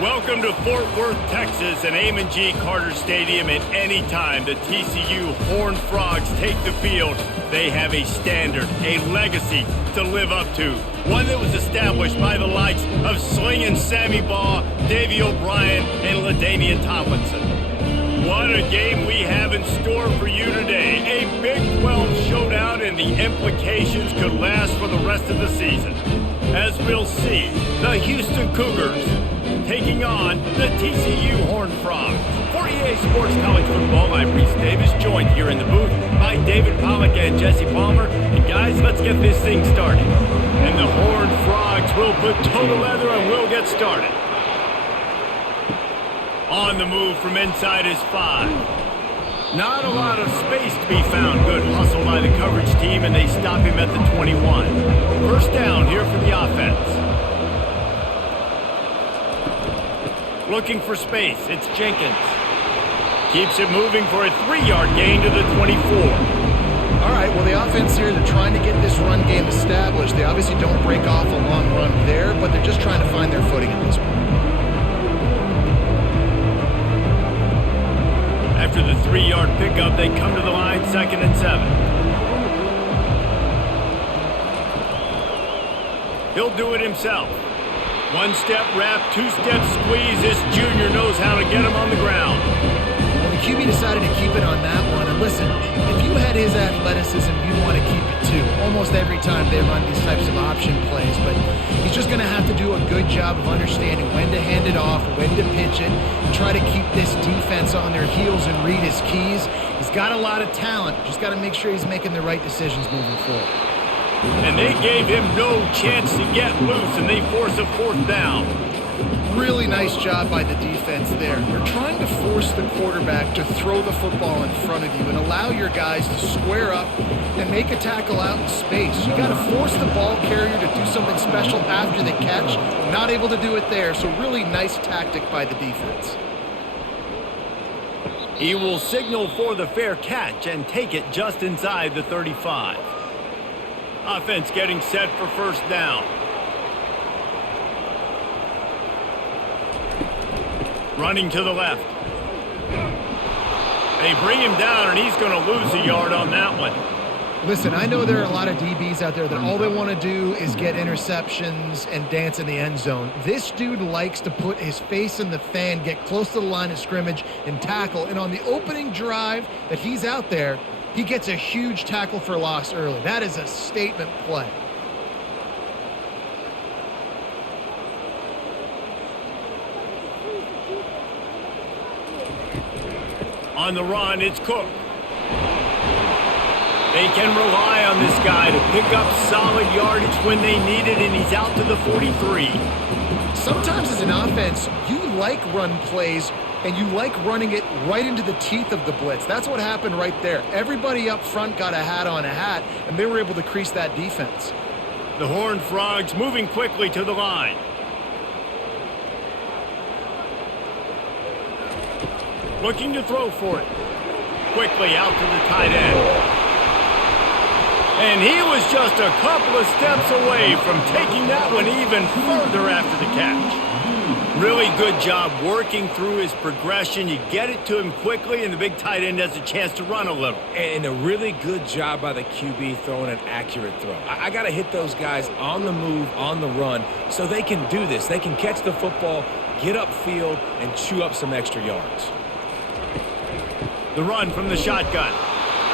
Welcome to Fort Worth, Texas, and Amon G. Carter Stadium. And anytime the TCU Horned Frogs take the field, they have a standard, a legacy to live up to. One that was established by the likes of Slingin' Sammy Baugh, Davey O'Brien, and LaDainian Tomlinson. What a game we have in store for you today. A Big 12 showdown, and the implications could last for the rest of the season. As we'll see, the Houston Cougars taking on the TCU Horned Frogs. For EA Sports College Football, I'm Reese Davis, joined here in the booth by David Pollack and Jesse Palmer. And guys, let's get this thing started. And the Horned Frogs will put total leather and we'll get started. On the move from inside is 5. Not a lot of space to be found. Good hustle by the coverage team, and they stop him at the 21. First down here for the offense. Looking for space, it's Jenkins. Keeps it moving for a 3-yard gain to the 24. All right, well, the offense here, they're trying to get this run game established. They obviously don't break off a long run there, but they're just trying to find their footing at this point. After the 3-yard pickup, they come to the line, 2nd and 7. He'll do it himself. One-step wrap, two-step squeeze. This junior knows how to get him on the ground. Well, the QB decided to keep it on that one. And listen, if you had his athleticism, you'd want to keep it too. Almost every time they run these types of option plays. But he's just going to have to do a good job of understanding when to hand it off, when to pitch it, and try to keep this defense on their heels and read his keys. He's got a lot of talent. Just got to make sure he's making the right decisions moving forward. And they gave him no chance to get loose, and they force a 4th down. Really nice job by the defense there. You're trying to force the quarterback to throw the football in front of you and allow your guys to square up and make a tackle out in space. You got to force the ball carrier to do something special after the catch. Not able to do it there, so really nice tactic by the defense. He will signal for the fair catch and take it just inside the 35. Offense getting set for first down. Running to the left. They bring him down, and he's going to lose a yard on that one. Listen, I know there are a lot of DBs out there that all they want to do is get interceptions and dance in the end zone. This dude likes to put his face in the fan, get close to the line of scrimmage, and tackle. And on the opening drive that he's out there, he gets a huge tackle for loss early. That is a statement play. On the run, it's Cook. They can rely on this guy to pick up solid yardage when they need it, and he's out to the 43. Sometimes as an offense, you like run plays, and you like running it right into the teeth of the blitz. That's what happened right there. Everybody up front got a hat on a hat, and they were able to crease that defense. The Horned Frogs moving quickly to the line. Looking to throw for it. Quickly out to the tight end. And he was just a couple of steps away from taking that one even further after the catch. Really good job working through his progression. You get it to him quickly, and the big tight end has a chance to run a little. And a really good job by the QB throwing an accurate throw. I got to hit those guys on the move, on the run, so they can do this. They can catch the football, get upfield, and chew up some extra yards. The run from the shotgun.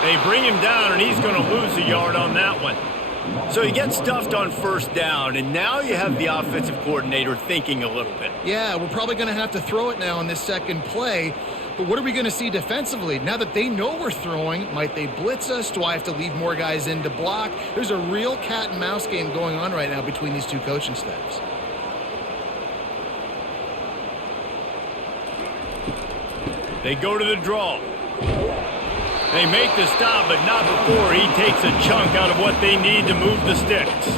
They bring him down, and he's going to lose a yard on that one. So he gets stuffed on first down, and now you have the offensive coordinator thinking a little bit. Yeah, we're probably going to have to throw it now on this second play. But what are we going to see defensively? Now that they know we're throwing, might they blitz us? Do I have to leave more guys in to block? There's a real cat and mouse game going on right now between these two coaching staffs. They go to the draw. They make the stop, but not before he takes a chunk out of what they need to move the sticks.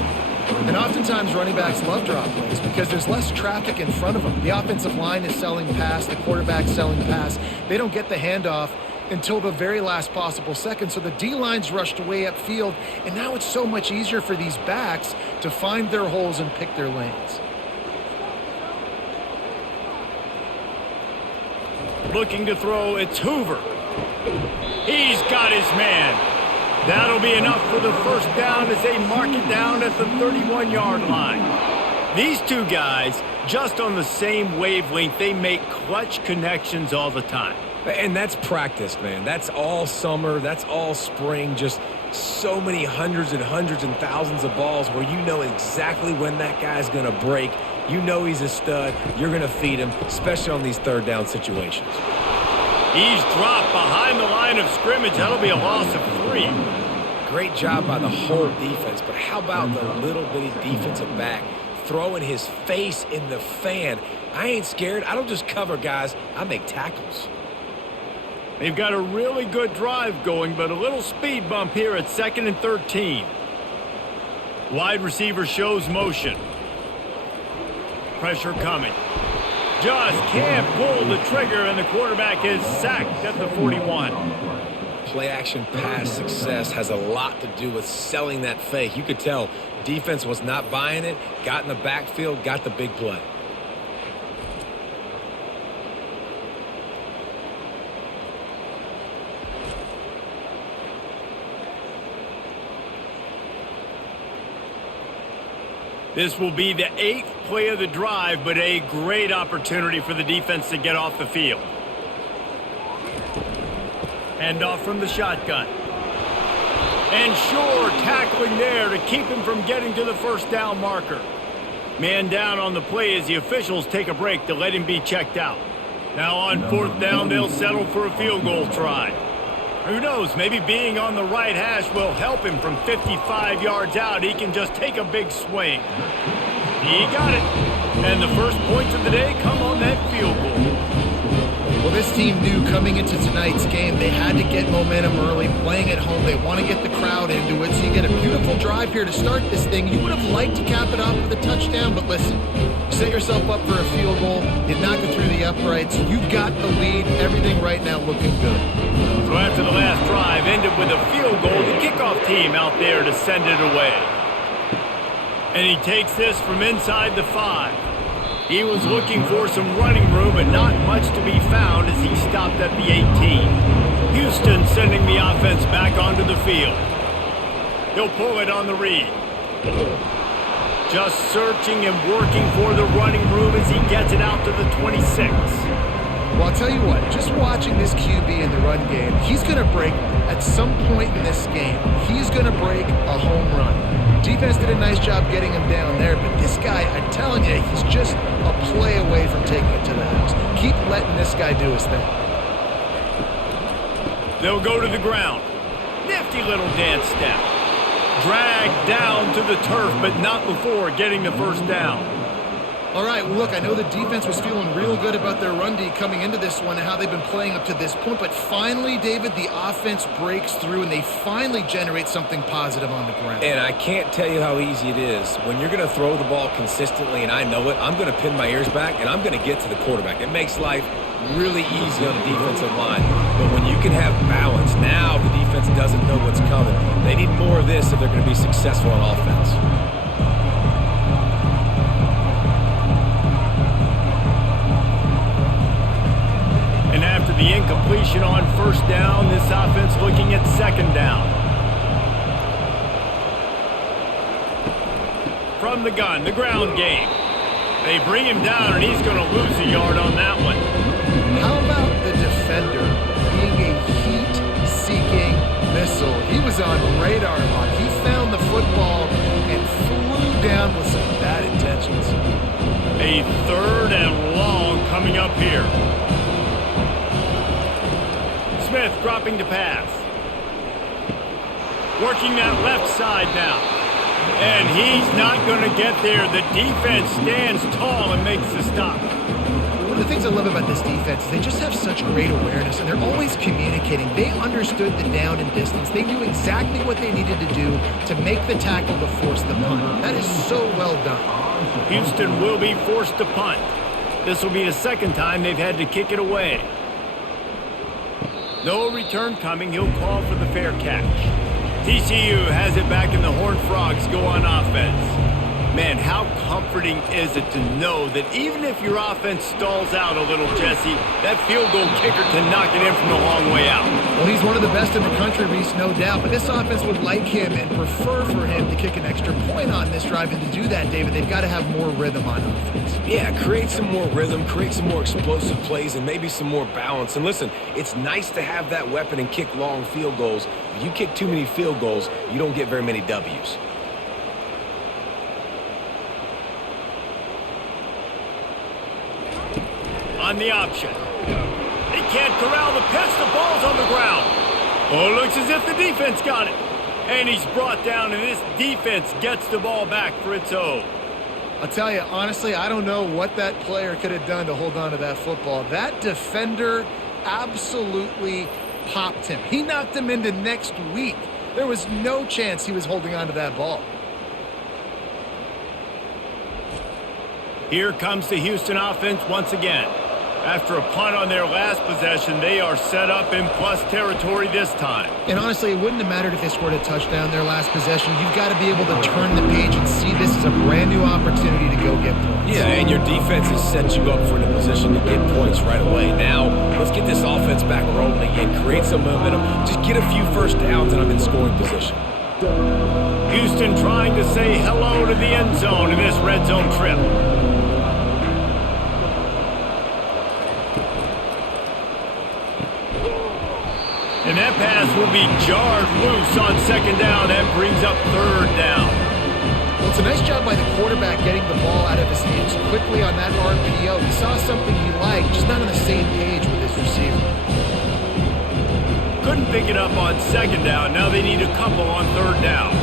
And oftentimes running backs love drop plays because there's less traffic in front of them. The offensive line is selling pass, the quarterback's selling pass. They don't get the handoff until the very last possible second. So the D-line's rushed way upfield, and now it's so much easier for these backs to find their holes and pick their lanes. Looking to throw, it's Hoover. He's got his man. That'll be enough for the first down as they mark it down at the 31-yard line. These two guys, just on the same wavelength, they make clutch connections all the time. And that's practice, man. That's all summer. That's all spring. Just so many hundreds and thousands of balls where you know exactly when that guy's going to break. You know he's a stud. You're going to feed him, especially on these third down situations. He's dropped behind the line of scrimmage. That'll be a loss of 3. Great job by the whole defense, but how about the little bitty defensive back throwing his face in the fan? I ain't scared. I don't just cover guys. I make tackles. They've got a really good drive going, but a little speed bump here at 2nd and 13. Wide receiver shows motion. Pressure coming. Just can't pull the trigger, and the quarterback is sacked at the 41. Play-action pass success has a lot to do with selling that fake. You could tell defense was not buying it, got in the backfield, got the big play. This will be the 8th play of the drive, but a great opportunity for the defense to get off the field. Handoff from the shotgun. And sure, tackling there to keep him from getting to the first down marker. Man down on the play as the officials take a break to let him be checked out. Now on 4th down, they'll settle for a field goal try. Who knows, maybe being on the right hash will help him from 55 yards out. He can just take a big swing. He got it. And the first points of the day come on that field goal. Well, this team knew coming into tonight's game they had to get momentum early, playing at home. They want to get the crowd into it, so you get a beautiful drive here to start this thing. You would have liked to cap it off with a touchdown, but listen, you set yourself up for a field goal, you knock it through the uprights, you've got the lead, everything right now looking good. So after the last drive ended with a field goal, the kickoff team out there to send it away. And he takes this from inside the 5. He was looking for some running room, but not much to be found as he stopped at the 18. Houston sending the offense back onto the field. He'll pull it on the read. Just searching and working for the running room as he gets it out to the 26. Well, I'll tell you what, just watching this QB in the run game, he's going to break, at some point in this game, he's going to break a home run. Defense did a nice job getting him down there, but this guy, I'm telling you, he's just a play away from taking it to the house. Keep letting this guy do his thing. They'll go to the ground. Nifty little dance step. Dragged down to the turf, but not before getting the first down. All right, well, look, I know the defense was feeling real good about their run D coming into this one and how they've been playing up to this point, but finally, David, the offense breaks through and they finally generate something positive on the ground. And I can't tell you how easy it is. When you're going to throw the ball consistently, and I know it, I'm going to pin my ears back and I'm going to get to the quarterback. It makes life really easy on the defensive line. But when you can have balance, now the defense doesn't know what's coming. They need more of this if they're going to be successful on offense. And after the incompletion on first down, this offense looking at second down. From the gun, the ground game. They bring him down, and he's going to lose a yard on that one. How about the defender being a heat-seeking missile? He was on radar lock. He found the football and flew down with some bad intentions. A 3rd and long coming up here. Smith dropping to pass. Working that left side now. And he's not going to get there. The defense stands tall and makes the stop. One of the things I love about this defense is they just have such great awareness, and they're always communicating. They understood the down and distance. They knew exactly what they needed to do to make the tackle to force the punt. That is so well done. Houston will be forced to punt. This will be the second time they've had to kick it away. No return coming. He'll call for the fair catch. TCU has it back, and the Horned Frogs go on offense. Man, how comforting is it to know that even if your offense stalls out a little, Jesse, that field goal kicker can knock it in from a long way out. Well, he's one of the best in the country, Reese, no doubt. But this offense would like him and prefer for him to kick an extra point on this drive. And to do that, David, they've got to have more rhythm on offense. Yeah, create some more rhythm, create some more explosive plays, and maybe some more balance. And listen, it's nice to have that weapon and kick long field goals. If you kick too many field goals, you don't get very many W's. On the option. They can't corral the pitch. The ball's on the ground. Oh, looks as if the defense got it. And he's brought down, and this defense gets the ball back for its own. I'll tell you, honestly, I don't know what that player could have done to hold on to that football. That defender absolutely popped him. He knocked him into next week. There was no chance he was holding on to that ball. Here comes the Houston offense once again. After a punt on their last possession, they are set up in plus territory this time. And honestly, it wouldn't have mattered if they scored a touchdown their last possession. You've got to be able to turn the page and see this as a brand new opportunity to go get points. Yeah, and your defense has set you up for the position to get points right away. Now, let's get this offense back rolling again, create some momentum, just get a few first downs, and I'm in scoring position. Houston trying to say hello to the end zone in this red zone trip. And that pass will be jarred loose on second down. That brings up third down. Well, it's a nice job by the quarterback getting the ball out of his hands quickly on that RPO. He saw something he liked, just not on the same page with his receiver. Couldn't pick it up on second down. Now they need a couple on third down.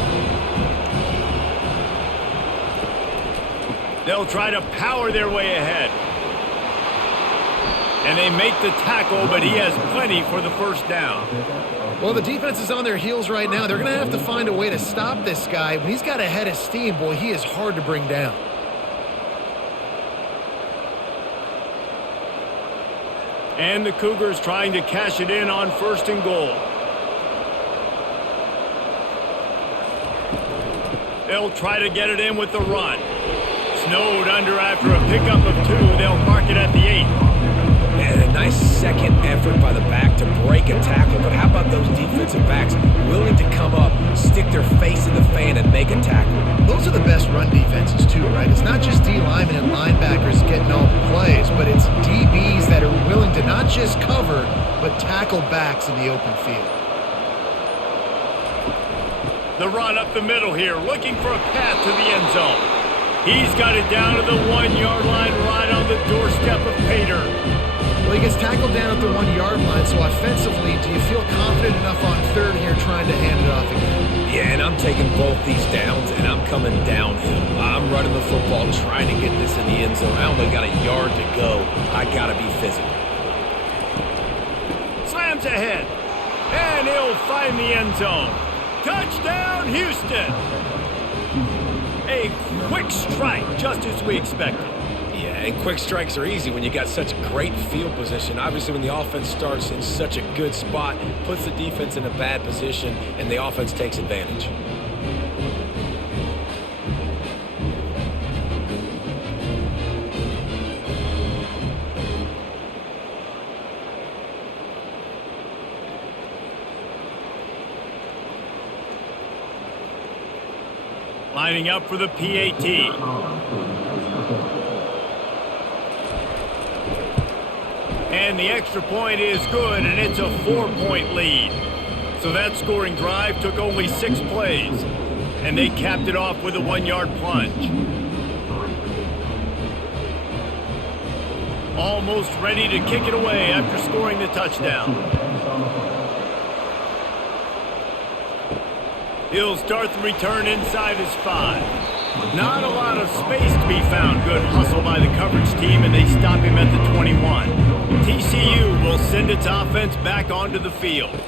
They'll try to power their way ahead. And they make the tackle, but he has plenty for the first down. Well, the defense is on their heels right now. They're going to have to find a way to stop this guy. When he's got a head of steam, boy, he is hard to bring down. And the Cougars trying to cash it in on first and goal. They'll try to get it in with the run. Snowed under after a pickup of 2. They'll mark it at the 8. And a nice second effort by the back to break a tackle. But how about those defensive backs willing to come up, stick their face in the fan, and make a tackle? Those are the best run defenses, too, right? It's not just D-linemen and linebackers getting all the plays, but it's DBs that are willing to not just cover, but tackle backs in the open field. The run up the middle here, looking for a path to the end zone. He's got it down to the 1-yard line, right on the doorstep of Pater. Well, he gets tackled down at the 1-yard line, so offensively, do you feel confident enough on third here trying to hand it off again? Yeah, and I'm taking both these downs, and I'm coming downhill. I'm running the football, trying to get this in the end zone. I only got a yard to go. I got to be physical. Slams ahead, and he'll find the end zone. Touchdown, Houston! A quick strike, just as we expected. Yeah, and quick strikes are easy when you got such great field position. Obviously, when the offense starts in such a good spot, puts the defense in a bad position, and the offense takes advantage. Lining up for the PAT. And the extra point is good, and it's a 4-point lead. So that scoring drive took only 6 plays, and they capped it off with a 1-yard plunge. Almost ready to kick it away after scoring the touchdown. He'll start the return inside his 5. Not a lot of space to be found. Good hustle by the coverage team, and they stop him at the 21. TCU will send its offense back onto the field.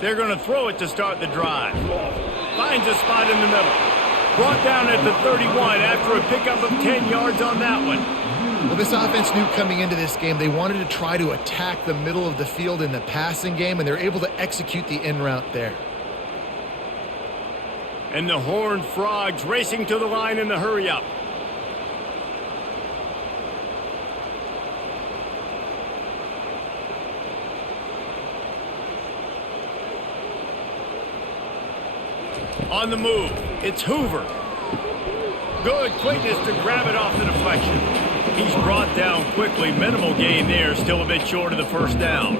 They're going to throw it to start the drive. Finds a spot in the middle. Brought down at the 31 after a pickup of 10 yards on that one. Well, this offense knew coming into this game they wanted to try to attack the middle of the field in the passing game, and they're able to execute the in route there. And the Horned Frogs racing to the line in the hurry-up. On the move, it's Hoover. Good quickness to grab it off the deflection. He's brought down quickly. Minimal gain there, still a bit short of the first down.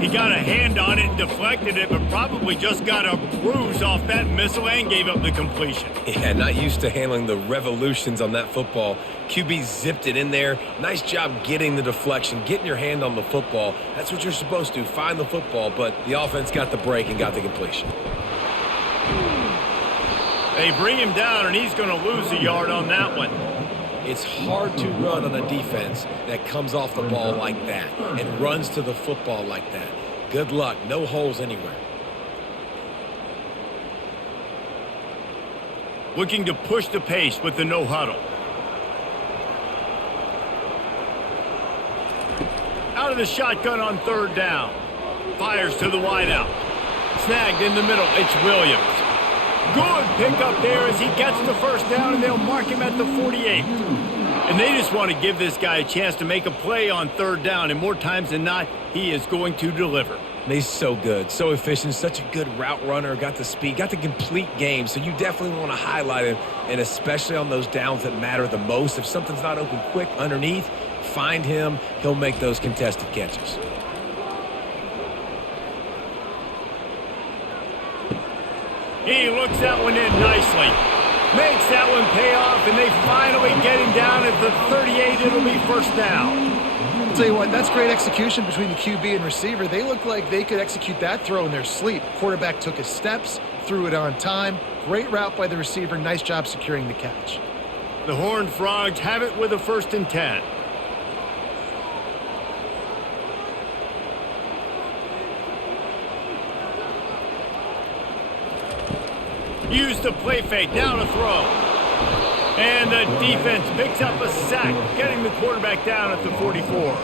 He got a hand on it and deflected it, but probably just got a bruise off that missile and gave up the completion. Yeah, not used to handling the revolutions on that football. QB zipped it in there. Nice job getting the deflection, getting your hand on the football. That's what you're supposed to, find the football, but the offense got the break and got the completion. They bring him down, and he's going to lose a yard on that one. It's hard to run on a defense that comes off the ball like that and runs to the football like that. Good luck. No holes anywhere. Looking to push the pace with the no huddle. Out of the shotgun on third down. Fires to the wideout. Snagged in the middle. It's Williams. Good pickup there as he gets the first down, and they'll mark him at the 48. And they just want to give this guy a chance to make a play on third down, and more times than not, he is going to deliver. He's so good, so efficient, such a good route runner, got the speed, got the complete game, so you definitely want to highlight him, and especially on those downs that matter the most. If something's not open quick underneath, find him. He'll make those contested catches. He looks that one in nicely. Makes that one pay off, and they finally get him down at the 38. It'll be first down. I'll tell you what, that's great execution between the QB and receiver. They look like they could execute that throw in their sleep. Quarterback took his steps, threw it on time. Great route by the receiver. Nice job securing the catch. The Horned Frogs have it with a 1st and 10. Use the play fake, now to throw. And the defense picks up a sack, getting the quarterback down at the 44.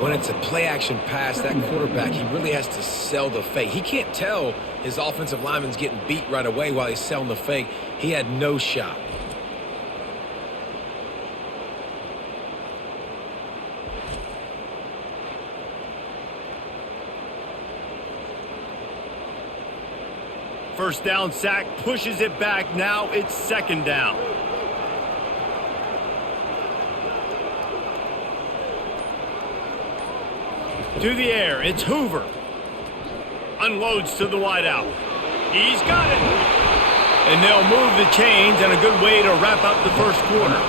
When it's a play-action pass, that quarterback, he really has to sell the fake. He can't tell his offensive lineman's getting beat right away while he's selling the fake. He had no shot. First down sack, pushes it back. Now it's 2nd down. To the air, it's Hoover. Unloads to the wideout. He's got it. And they'll move the chains, and a good way to wrap up the first quarter.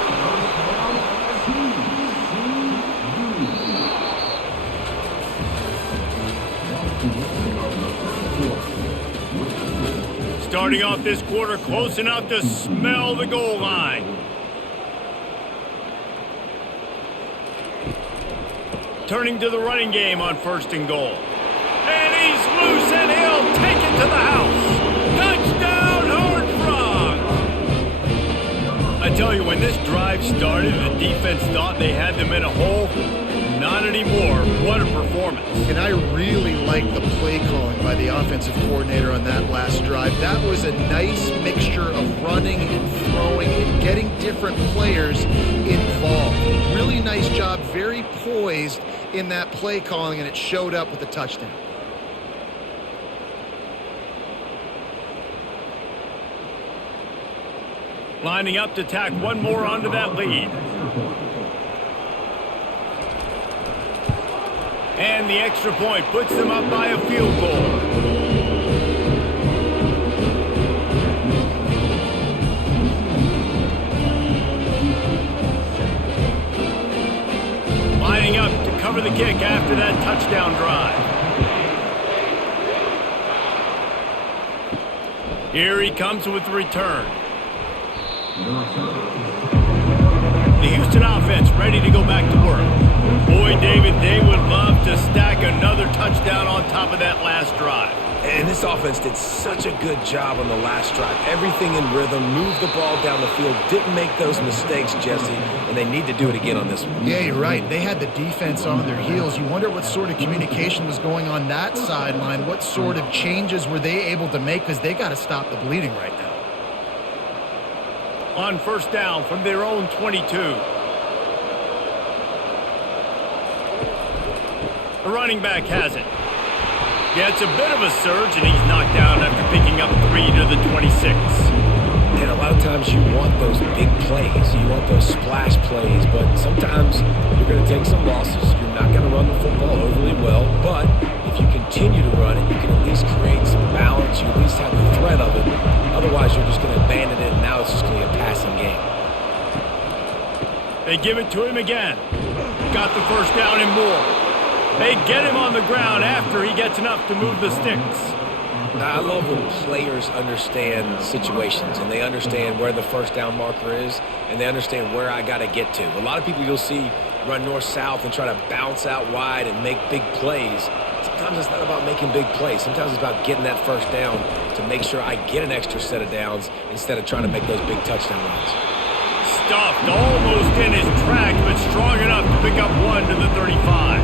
Starting off this quarter close enough to smell the goal line. Turning to the running game on 1st and goal. And he's loose, and he'll take it to the house. Touchdown, Horned Frogs! I tell you, when this drive started, the defense thought they had them in a hole. Not anymore. What a performance. And I really like the play calling by the offensive coordinator on that last drive. That was a nice mixture of running and throwing and getting different players involved. Really nice job, very poised in that play calling, and it showed up with a touchdown. Lining up to tack one more onto that lead. And the extra point puts them up by a field goal. Lining up to cover the kick after that touchdown drive. Here he comes with the return. The Houston offense ready to go back to work. Boy, David, they would love to stack another touchdown on top of that last drive. And this offense did such a good job on the last drive. Everything in rhythm, moved the ball down the field, didn't make those mistakes, Jesse, and they need to do it again on this one. Yeah, you're right. They had the defense on their heels. You wonder what sort of communication was going on that sideline. What sort of changes were they able to make, because they got to stop the bleeding right now. On first down from their own 22. The running back has it. Yeah, it's a bit of a surge, and he's knocked down after picking up 3 to the 26. And a lot of times you want those big plays. You want those splash plays, but sometimes you're going to take some losses. You're not going to run the football overly well, but if you continue to run it, you can at least create some balance. You at least have the threat of it. Otherwise, you're just going to abandon it, and now it's just going to be a passing game. They give it to him again. Got the first down and more. They get him on the ground after he gets enough to move the sticks. I love when players understand situations and they understand where the first down marker is and they understand where I got to get to. A lot of people you'll see run north-south and try to bounce out wide and make big plays. Sometimes it's not about making big plays. Sometimes it's about getting that first down to make sure I get an extra set of downs instead of trying to make those big touchdown runs. Stuffed almost in his track, but strong enough to pick up 1 to the 35.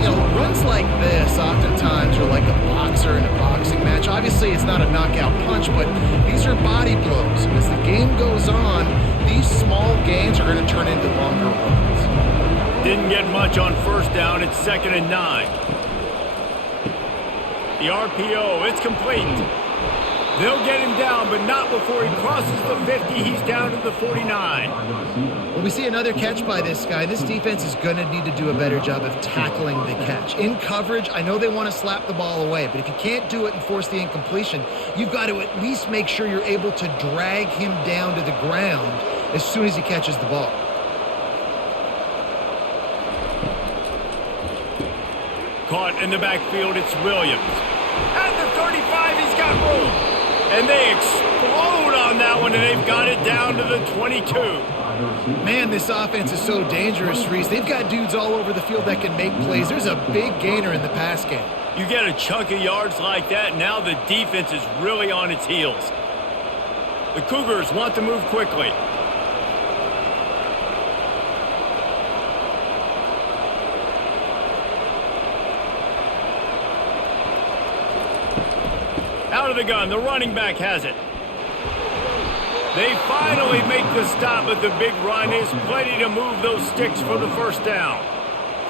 You know, runs like this oftentimes are like a boxer in a boxing match. Obviously, it's not a knockout punch, but these are body blows. And as the game goes on, these small gains are going to turn into longer runs. Didn't get much on first down. It's 2nd and 9. The RPO, it's complete. They'll get him down, but not before he crosses the 50. He's down to the 49. Well, we see another catch by this guy. This defense is going to need to do a better job of tackling the catch. In coverage, I know they want to slap the ball away, but if you can't do it and force the incompletion, you've got to at least make sure you're able to drag him down to the ground as soon as he catches the ball. Caught in the backfield, it's Williams. At the 35, he's got room. And they explode on that one, and they've got it down to the 22. Man, this offense is so dangerous, Reese. They've got dudes all over the field that can make plays. There's a big gainer in the pass game. You get a chunk of yards like that, now the defense is really on its heels. The Cougars want to move quickly. Out of the gun, the running back has it. They finally make the stop, but the big run is plenty to move those sticks for the first down.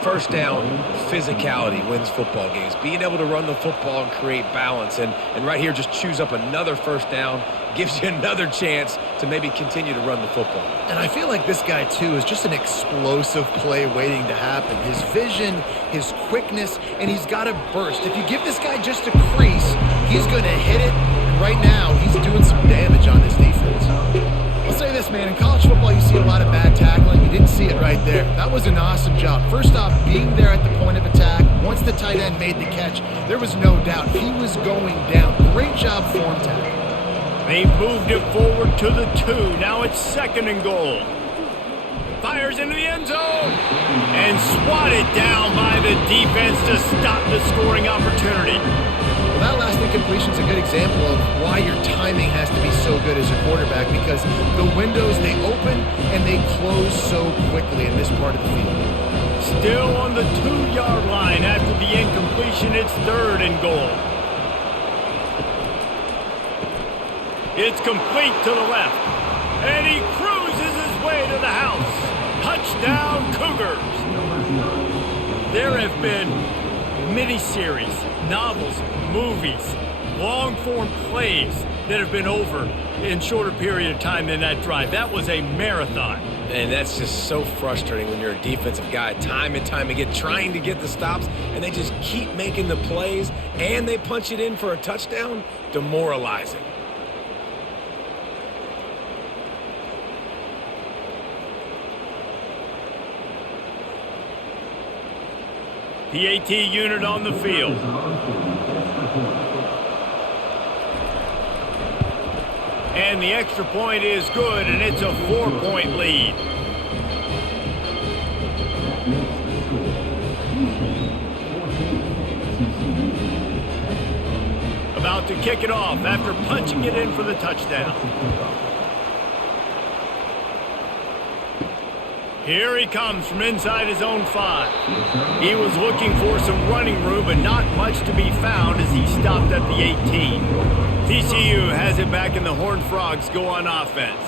First down, physicality wins football games. Being able to run the football and create balance. And right here, just choose up another first down, gives you another chance to maybe continue to run the football. And I feel like this guy, too, is just an explosive play waiting to happen. His vision, his quickness, and he's got a burst. If you give this guy just a crease, he's going to hit it. And right now, he's doing some damage on this defense. I'll say this, man. In college football, you see a lot of bad tackling. You didn't see it right there. That was an awesome job. First off, being there at the point of attack. Once the tight end made the catch, there was no doubt he was going down. Great job form tackle. They've moved it forward to the 2. Now it's 2nd and goal. Fires into the end zone. And swatted down by the defense to stop the scoring opportunity. Well, that last incompletion is a good example of why your timing has to be so good as a quarterback, because the windows, they open and they close so quickly in this part of the field. Still on the 2-yard line after the incompletion. It's 3rd and goal. It's complete to the left. And he cruises his way to the house. Touchdown, Cougars. There have been miniseries, novels, movies, long-form plays that have been over in shorter period of time than that drive. That was a marathon. And that's just so frustrating when you're a defensive guy, time and time again, trying to get the stops, and they just keep making the plays, and they punch it in for a touchdown. Demoralizing. PAT unit on the field. And the extra point is good, and it's a 4-point lead. about to kick it off after punching it in for the touchdown. Here he comes from inside his own 5. He was looking for some running room, but not much to be found as he stopped at the 18. TCU has it back, and the Horned Frogs go on offense.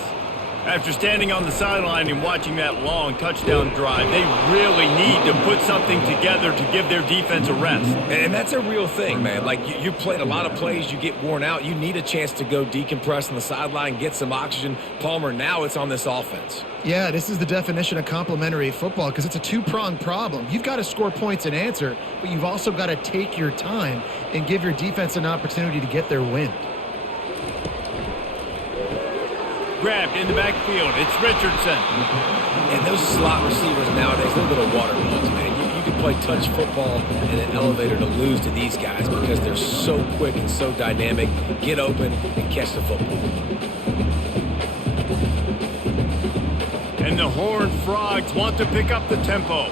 After standing on the sideline and watching that long touchdown drive, they really need to put something together to give their defense a rest. And that's a real thing, man. Like, you played a lot of plays, you get worn out. You need a chance to go decompress on the sideline, get some oxygen. Palmer, now it's on this offense. Yeah, this is the definition of complementary football because it's a two-pronged problem. You've got to score points and answer, but you've also got to take your time and give your defense an opportunity to get their wind. Grabbed in the backfield. It's Richardson. And those slot receivers nowadays, they're little water bugs, man. You can play touch football in an elevator to lose to these guys because they're so quick and so dynamic. Get open and catch the football. And the Horned Frogs want to pick up the tempo.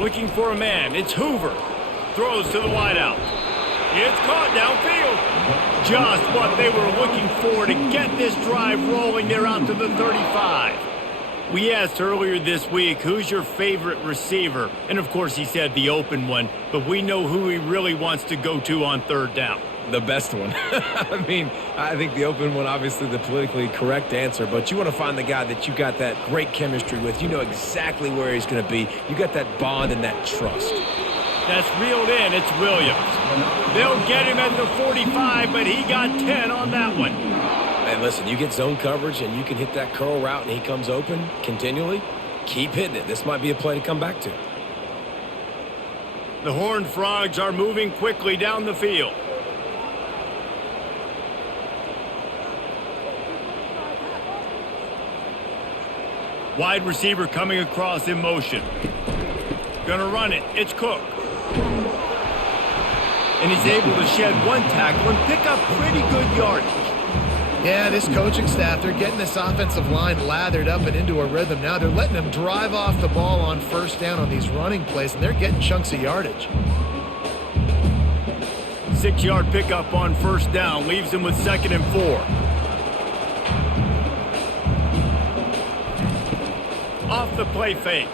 Looking for a man. It's Hoover. Throws to the wideout. It's caught downfield. Just what they were looking for to get this drive rolling. They're out to the 35. We asked earlier this week, who's your favorite receiver? And of course he said the open one, but we know who he really wants to go to on third down. The best one. I mean, I think the open one, obviously the politically correct answer, but you want to find the guy that you got that great chemistry with. You know exactly where he's going to be. You got that bond and that trust. That's reeled in. It's Williams. They'll get him at the 45, but he got 10 on that one. And listen, you get zone coverage and you can hit that curl route and he comes open continually. Keep hitting it. This might be a play to come back to. The Horned Frogs are moving quickly down the field. Wide receiver coming across in motion. Gonna run it. It's Cook. And he's able to shed one tackle and pick up pretty good yardage. Yeah, this coaching staff, they're getting this offensive line lathered up and into a rhythm now. They're letting them drive off the ball on first down on these running plays, and they're getting chunks of yardage. 6-yard pickup on first down leaves him with 2nd and 4. Off the play fake.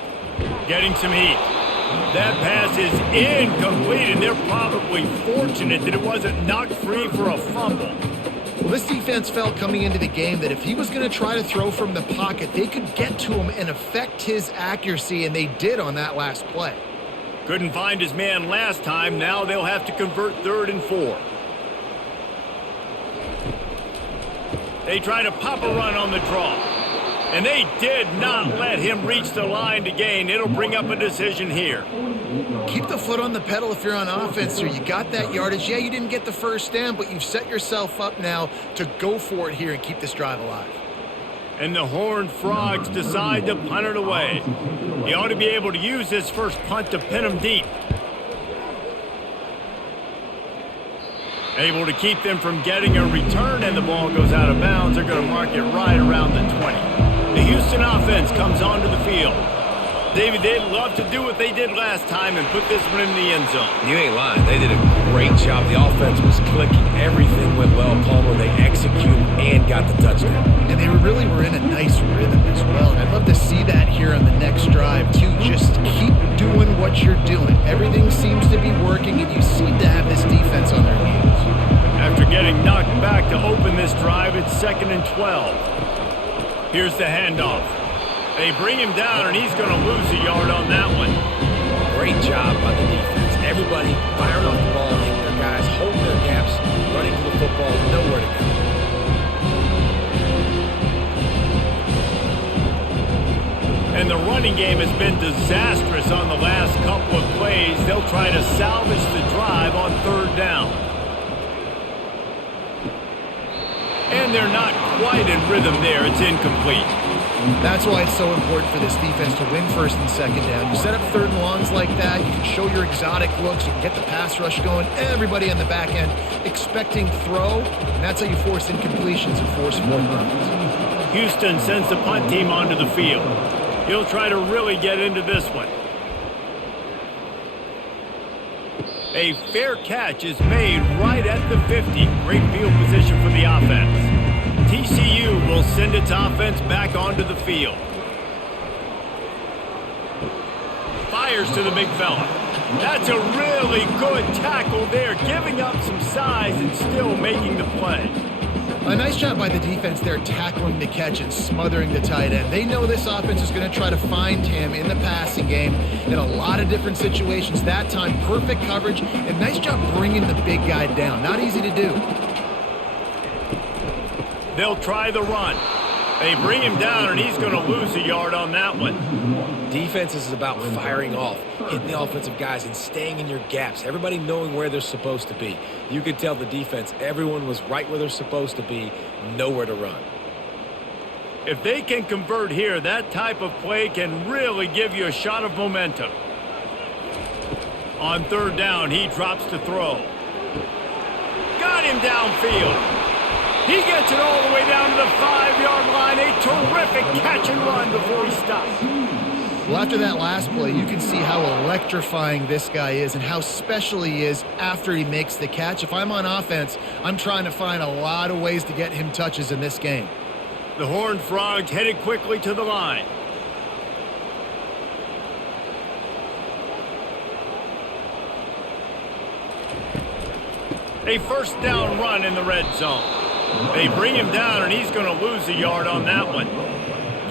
Getting some heat. That pass is incomplete, and they're probably fortunate that it wasn't knocked free for a fumble. Well, this defense felt coming into the game that if he was going to try to throw from the pocket, they could get to him and affect his accuracy, and they did on that last play. Couldn't find his man last time. Now they'll have to convert 3rd and 4. They try to pop a run on the draw. And they did not let him reach the line to gain. It'll bring up a decision here. Keep the foot on the pedal if you're on offense, sir. You got that yardage. Yeah, you didn't get the first down, but you've set yourself up now to go for it here and keep this drive alive. And the Horned Frogs decide to punt it away. He ought to be able to use this first punt to pin him deep. Able to keep them from getting a return, and the ball goes out of bounds. They're going to mark it right around the 20. The Houston offense comes onto the field. David, they'd love to do what they did last time and put this one in the end zone. You ain't lying. They did a great job. The offense was clicking. Everything went well. Palmer, they executed and got the touchdown. And they really were in a nice rhythm as well. And I'd love to see that here on the next drive, too. Just keep doing what you're doing. Everything seems to be working, and you seem to have this defense on their heels. After getting knocked back to open this drive, it's 2nd and 12. Here's the handoff. They bring him down, and he's going to lose a yard on that one. Great job by the defense. Everybody firing off the ball, hitting their guys, holding their gaps, running to the football, nowhere to go. And the running game has been disastrous on the last couple of plays. They'll try to salvage the drive on 3rd down. And they're not quite in rhythm there. It's incomplete. That's why it's so important for this defense to win 1st and 2nd down. You set up 3rd and longs like that, you can show your exotic looks, you can get the pass rush going, everybody on the back end expecting throw, and that's how you force incompletions and force 4th runs. Houston sends the punt team onto the field. He'll try to really get into this one. A fair catch is made right at the 50. Great field position for the offense. TCU will send its offense back onto the field. Fires to the big fella. That's a really good tackle there, giving up some size and still making the play. A nice job by the defense there, tackling the catch and smothering the tight end. They know this offense is going to try to find him in the passing game in a lot of different situations. That time, perfect coverage, and nice job bringing the big guy down. Not easy to do. They'll try the run. They bring him down, and he's going to lose a yard on that one. Defense is about firing off, hitting the offensive guys, and staying in your gaps. Everybody knowing where they're supposed to be. You could tell the defense, everyone was right where they're supposed to be, nowhere to run. If they can convert here, that type of play can really give you a shot of momentum. On third down, he drops to throw. Got him downfield. He gets it all the way down to the 5-yard line. A terrific catch and run before he stops. Well, after that last play, you can see how electrifying this guy is and how special he is after he makes the catch. If I'm on offense, I'm trying to find a lot of ways to get him touches in this game. The Horned Frogs headed quickly to the line. A first down run in the red zone. They bring him down, and he's going to lose a yard on that one.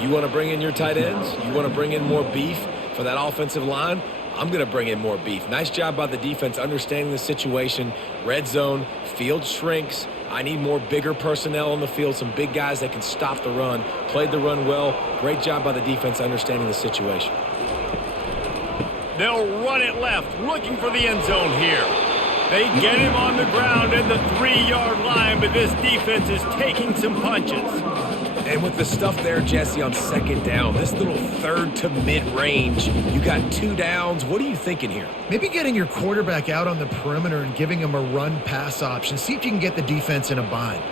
You want to bring in your tight ends? You want to bring in more beef for that offensive line? I'm going to bring in more beef. Nice job by the defense understanding the situation. Red zone, field shrinks. I need more bigger personnel on the field, some big guys that can stop the run. Played the run well. Great job by the defense understanding the situation. They'll run it left, looking for the end zone here. They get him on the ground at the 3-yard line, but this defense is taking some punches. And with the stuff there, Jesse, on second down, this little third to mid-range, you got 2 downs. What are you thinking here? Maybe getting your quarterback out on the perimeter and giving him a run-pass option. See if you can get the defense in a bind.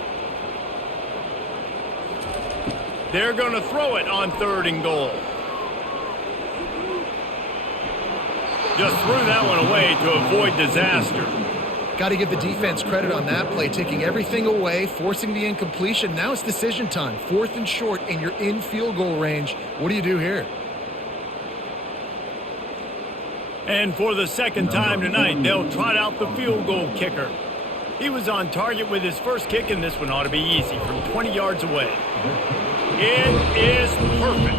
They're going to throw it on 3rd and goal. Just threw that one away to avoid disaster. Got to give the defense credit on that play, taking everything away, forcing the incompletion. Now it's decision time. 4th and short, and you're in field goal range. What do you do here? And for the second time tonight, they'll trot out the field goal kicker. He was on target with his first kick, and this one ought to be easy from 20 yards away. It is perfect.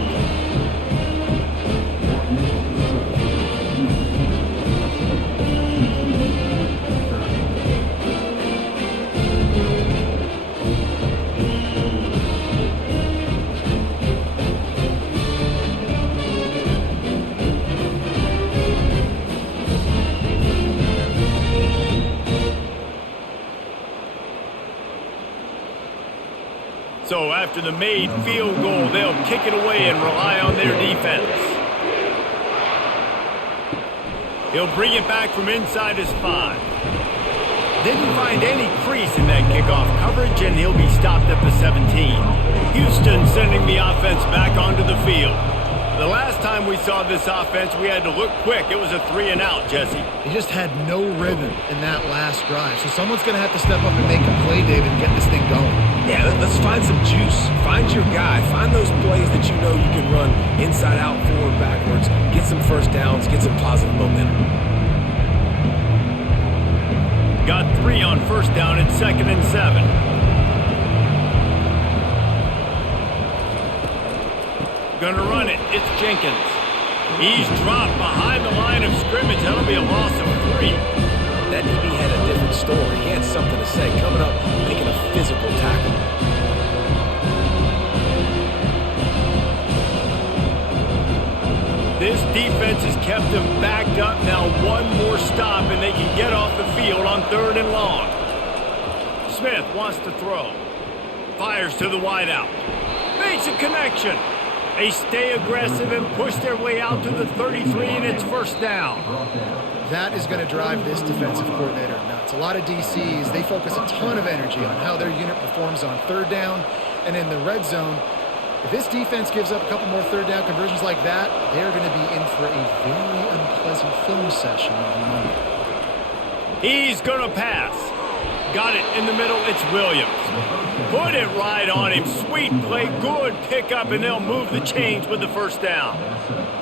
So after the made field goal, they'll kick it away and rely on their defense. He'll bring it back from inside his 5. Didn't find any crease in that kickoff coverage, and he'll be stopped at the 17. Houston sending the offense back onto the field. The last time we saw this offense, we had to look quick. It was a 3-and-out, Jesse. He just had no rhythm in that last drive. So someone's going to have to step up and make a play, David, and get this thing going. Yeah, let's find some juice. Find your guy. Find those plays that you know you can run inside out, forward, backwards. Get some first downs. Get some positive momentum. Got 3 on first down and 2nd and 7. Gonna run it. It's Jenkins. He's dropped behind the line of scrimmage. That'll be a loss of 3. That DB had a different story. He had something to say. Coming up, making a physical tackle. This defense has kept them backed up. Now one more stop, and they can get off the field on 3rd and long. Smith wants to throw. Fires to the wideout. Makes a connection. They stay aggressive and push their way out to the 33, and it's first down. That is going to drive this defensive coordinator nuts. A lot of DCs, they focus a ton of energy on how their unit performs on 3rd down and in the red zone. If this defense gives up a couple more 3rd down conversions like that, they're going to be in for a very unpleasant film session on Monday. He's going to pass. Got it in the middle. It's Williams. Put it right on him. Sweet play. Good pickup, and they'll move the chains with the first down.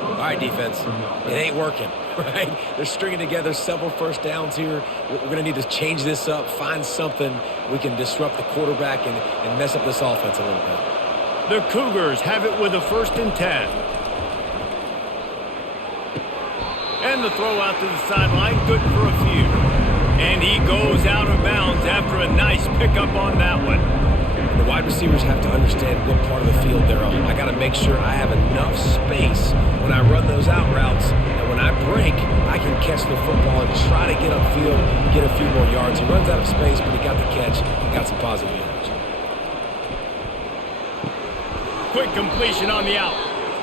All right, defense. It ain't working, right? They're stringing together several first downs here. We're going to need to change this up, find something we can disrupt the quarterback and mess up this offense a little bit. The Cougars have it with a 1st and 10. And the throw out to the sideline, good for a few. And he goes out of bounds after a nice pickup on that one. The wide receivers have to understand what part of the field they're on. I got to make sure I have enough space when I run those out routes, and when I break, I can catch the football and try to get upfield, get a few more yards. He runs out of space, but he got the catch. He got some positive yards. Quick completion on the out.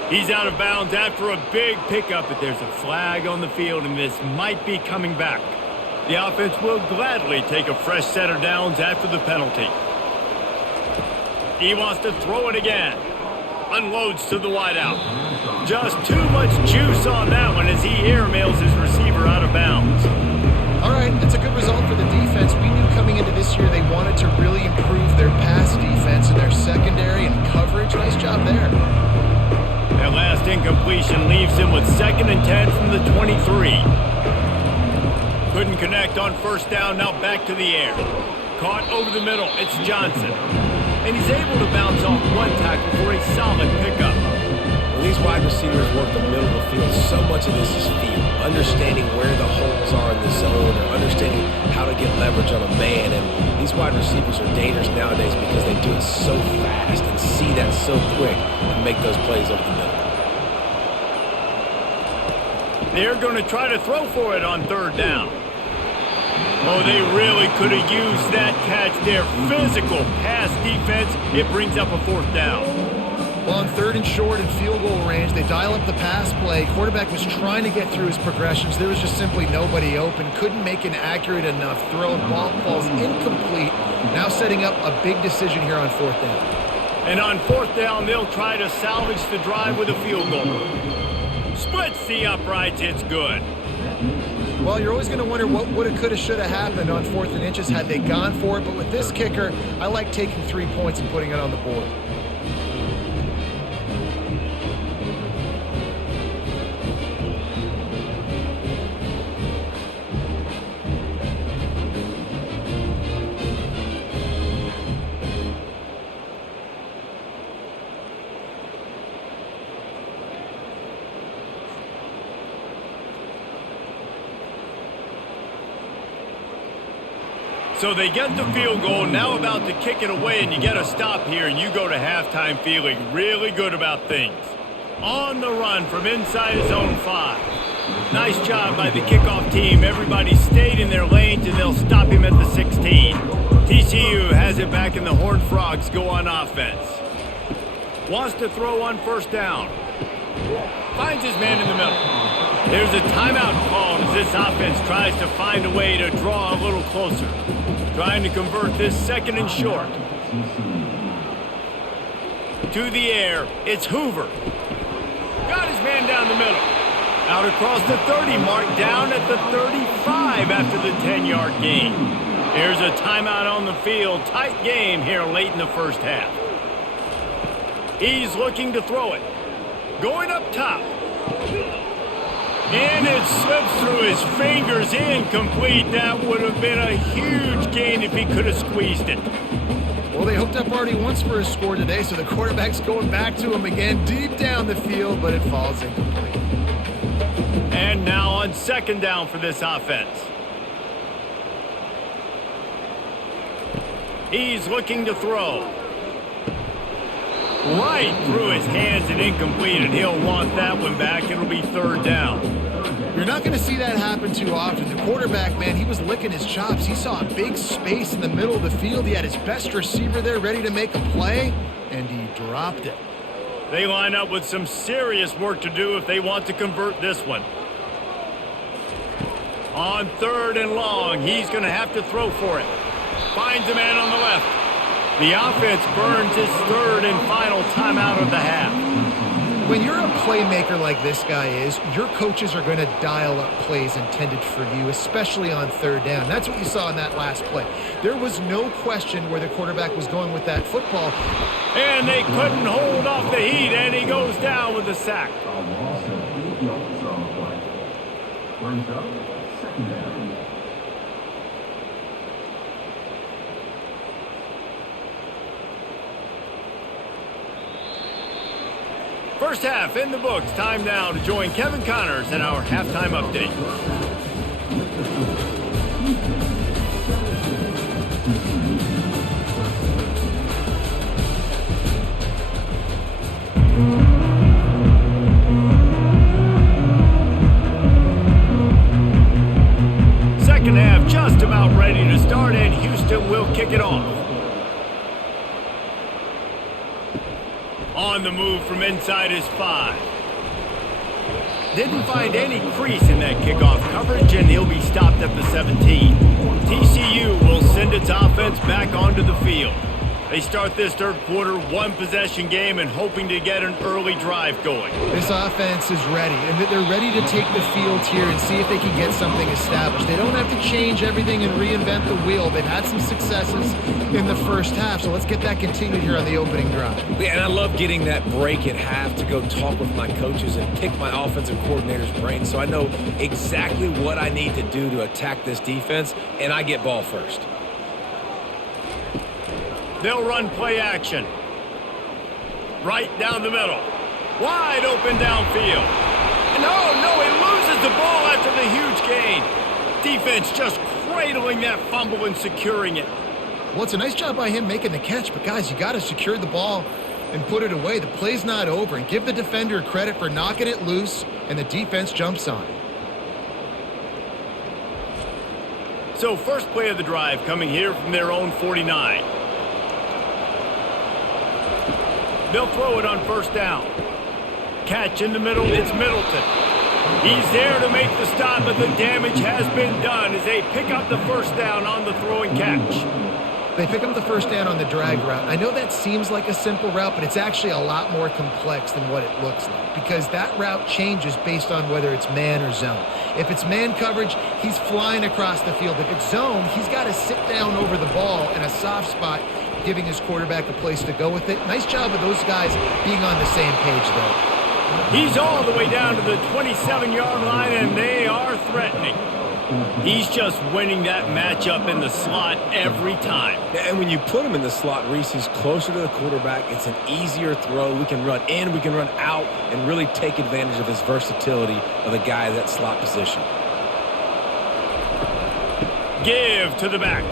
He's out of bounds after a big pickup, but there's a flag on the field, and this might be coming back. The offense will gladly take a fresh set of downs after the penalty. He wants to throw it again. Unloads to the wideout. Just too much juice on that one as he airmails his receiver out of bounds. All right, that's a good result for the defense. We knew coming into this year they wanted to really improve their pass defense and their secondary and coverage. Nice job there. That last incompletion leaves him with 2nd and 10 from the 23. Couldn't connect on first down, now back to the air. Caught over the middle, it's Johnson. And he's able to bounce off one tackle for a solid pickup. When these wide receivers work the middle of the field, so much of this is feel. Understanding where the holes are in the zone, or understanding how to get leverage on a man. And these wide receivers are dangerous nowadays because they do it so fast and see that so quick and make those plays over the middle. They're going to try to throw for it on 3rd down. Oh, they really could have used that catch there. Physical pass defense. It brings up a 4th down. Well, on 3rd and short and field goal range, they dial up the pass play. Quarterback was trying to get through his progressions. There was just simply nobody open. Couldn't make an accurate enough throw. Ball falls incomplete. Now setting up a big decision here on 4th down. And on 4th down, they'll try to salvage the drive with a field goal. Splits the uprights. It's good. Well, you're always going to wonder what woulda, coulda, shoulda happened on 4th and inches had they gone for it. But with this kicker, I like taking 3 points and putting it on the board. So they get the field goal, now about to kick it away, and you get a stop here, and you go to halftime feeling really good about things. On the run from inside his own 5. Nice job by the kickoff team. Everybody stayed in their lanes, and they'll stop him at the 16. TCU has it back, and the Horned Frogs go on offense. Wants to throw on 1st down. Finds his man in the middle. There's a timeout called as this offense tries to find a way to draw a little closer. Trying to convert this 2nd and short. To the air, it's Hoover. Got his man down the middle. Out across the 30 mark, down at the 35 after the 10-yard gain. There's a timeout on the field. Tight game here late in the 1st half. He's looking to throw it. Going up top. And it slips through his fingers, incomplete. That would have been a huge gain if he could have squeezed it. Well, they hooked up already once for a score today, so the quarterback's going back to him again deep down the field, but it falls incomplete. And now on 2nd down for this offense. He's looking to throw. Right through his hands and incomplete, and he'll want that one back. It'll be 3rd down. You're not going to see that happen too often. The quarterback, man, he was licking his chops. He saw a big space in the middle of the field. He had his best receiver there ready to make a play, and he dropped it. They line up with some serious work to do if they want to convert this one. On 3rd and long, he's going to have to throw for it. Finds a man on the left. The offense burns its 3rd and final timeout of the half. When you're a playmaker like this guy is, your coaches are going to dial up plays intended for you, especially on third down. That's what you saw in that last play. There was no question where the quarterback was going with that football. And they couldn't hold off the heat, and he goes down with a sack. First half in the books. Time now to join Kevin Connors in our halftime update. Second half just about ready to start, and Houston will kick it off. On the move from inside his 5. Didn't find any crease in that kickoff coverage, and he'll be stopped at the 17. TCU will send its offense back onto the field. They start this third quarter one-possession game and hoping to get an early drive going. This offense is ready, and they're ready to take the field here and see if they can get something established. They don't have to change everything and reinvent the wheel. They've had some successes in the first half, so let's get that continued here on the opening drive. Yeah, and I love getting that break at half to go talk with my coaches and pick my offensive coordinator's brain so I know exactly what I need to do to attack this defense, and I get ball first. They'll run play action. Right down the middle. Wide open downfield. No, he loses the ball after the huge gain. Defense just cradling that fumble and securing it. Well, it's a nice job by him making the catch, but guys, you got to secure the ball and put it away. The play's not over, and give the defender credit for knocking it loose, and the defense jumps on it. So first play of the drive coming here from their own 49. They'll throw it on first down. Catch in the middle, it's Middleton. He's there to make the stop, but the damage has been done as they pick up the first down on the throw and catch. They pick up the first down on the drag route. I know that seems like a simple route, but it's actually a lot more complex than what it looks like because that route changes based on whether it's man or zone. If it's man coverage, he's flying across the field. If it's zone, he's got to sit down over the ball in a soft spot, giving his quarterback a place to go with it. Nice job of those guys being on the same page, though. He's all the way down to the 27-yard line, and they are threatening. He's just winning that matchup in the slot every time. And when you put him in the slot, Reese, he's closer to the quarterback. It's an easier throw. We can run in, we can run out, and really take advantage of his versatility of the guy at that slot position. Give to the back.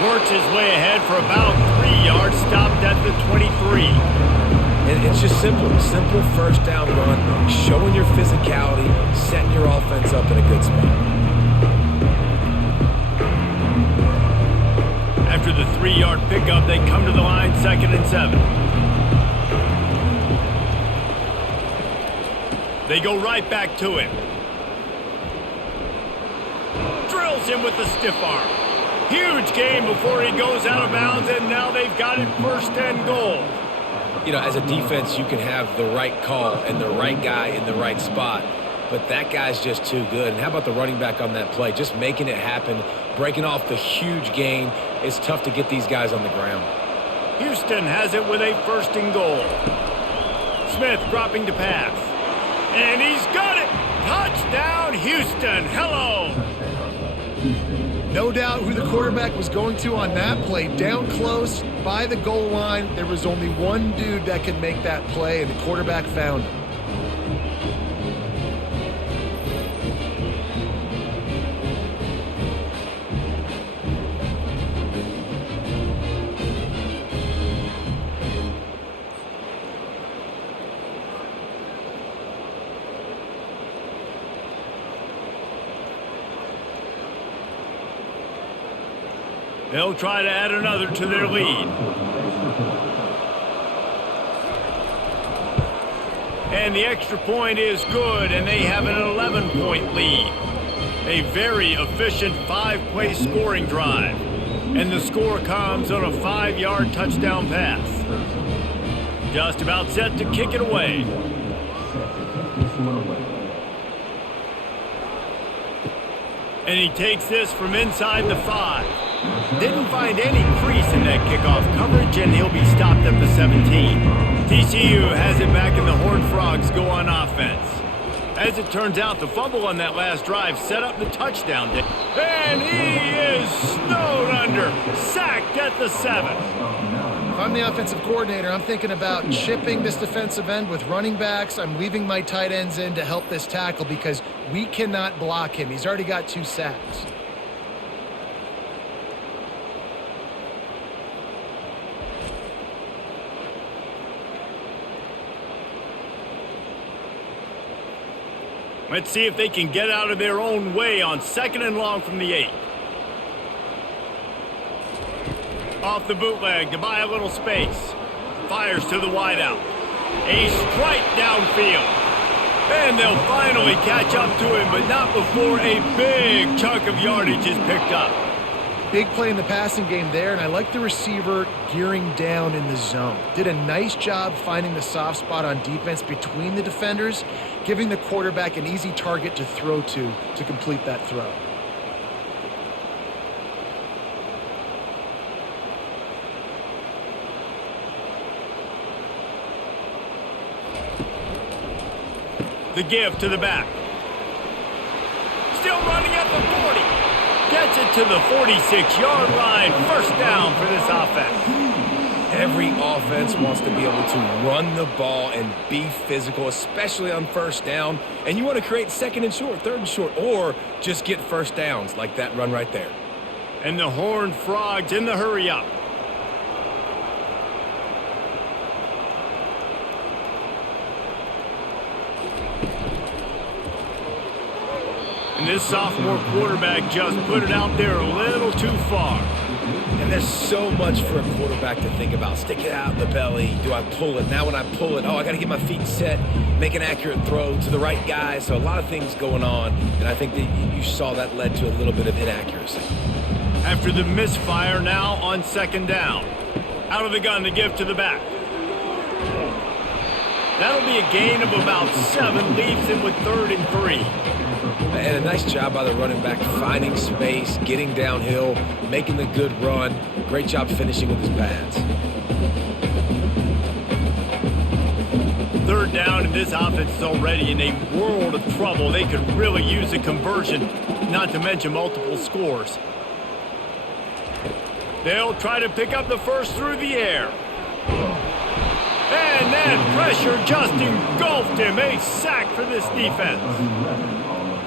Works his way ahead for about 3 yards, stopped at the 23. And it's just simple first down run, showing your physicality, setting your offense up in a good spot. After the 3-yard pickup, they come to the line, 2nd and 7. They go right back to him. Drills him with the stiff arm. Huge gain before he goes out of bounds, and now they've got it 1st and goal. You know, as a defense, you can have the right call and the right guy in the right spot, but that guy's just too good. And how about the running back on that play? Just making it happen, breaking off the huge gain. It's tough to get these guys on the ground. Houston has it with a 1st and goal. Smith dropping to pass. And he's got it! Touchdown, Houston! Hello! No doubt who the quarterback was going to on that play. Down close, by the goal line, there was only one dude that could make that play, and the quarterback found him. They'll try to add another to their lead. And the extra point is good, and they have an 11-point lead. A very efficient 5-play scoring drive. And the score comes on a 5-yard touchdown pass. Just about set to kick it away. And he takes this from inside the 5. Didn't find any crease in that kickoff coverage, and he'll be stopped at the 17. TCU has it back, and the Horned Frogs go on offense. As it turns out, the fumble on that last drive set up the touchdown. And he is snowed under, sacked at the 7. If I'm the offensive coordinator, I'm thinking about chipping this defensive end with running backs. I'm leaving my tight ends in to help this tackle because we cannot block him. He's already got 2 sacks. Let's see if they can get out of their own way on 2nd and long from the 8. Off the bootleg to buy a little space. Fires to the wideout. A strike downfield. And they'll finally catch up to him, but not before a big chunk of yardage is picked up. Big play in the passing game there, and I like the receiver gearing down in the zone. Did a nice job finding the soft spot on defense between the defenders, giving the quarterback an easy target to throw to complete that throw. The give to the back. Still running at the 40. Gets it to the 46-yard line. First down for this offense. Every offense wants to be able to run the ball and be physical, especially on first down. And you want to create 2nd and short, 3rd and short, or just get first downs like that run right there. And the Horned Frogs in the hurry up. And this sophomore quarterback just put it out there a little too far. And there's so much for a quarterback to think about. Stick it out in the belly. Do I pull it? Now when I pull it, I got to get my feet set, make an accurate throw to the right guy. So a lot of things going on, and I think that you saw that led to a little bit of inaccuracy. After the misfire, now on 2nd down. Out of the gun to give to the back. That'll be a gain of about 7, leaves him with 3rd and 3. And a nice job by the running back, finding space, getting downhill, making the good run. Great job finishing with his pads. 3rd down, and this offense is already in a world of trouble. They could really use a conversion, not to mention multiple scores. They'll try to pick up the first through the air. And that pressure just engulfed him. A sack for this defense.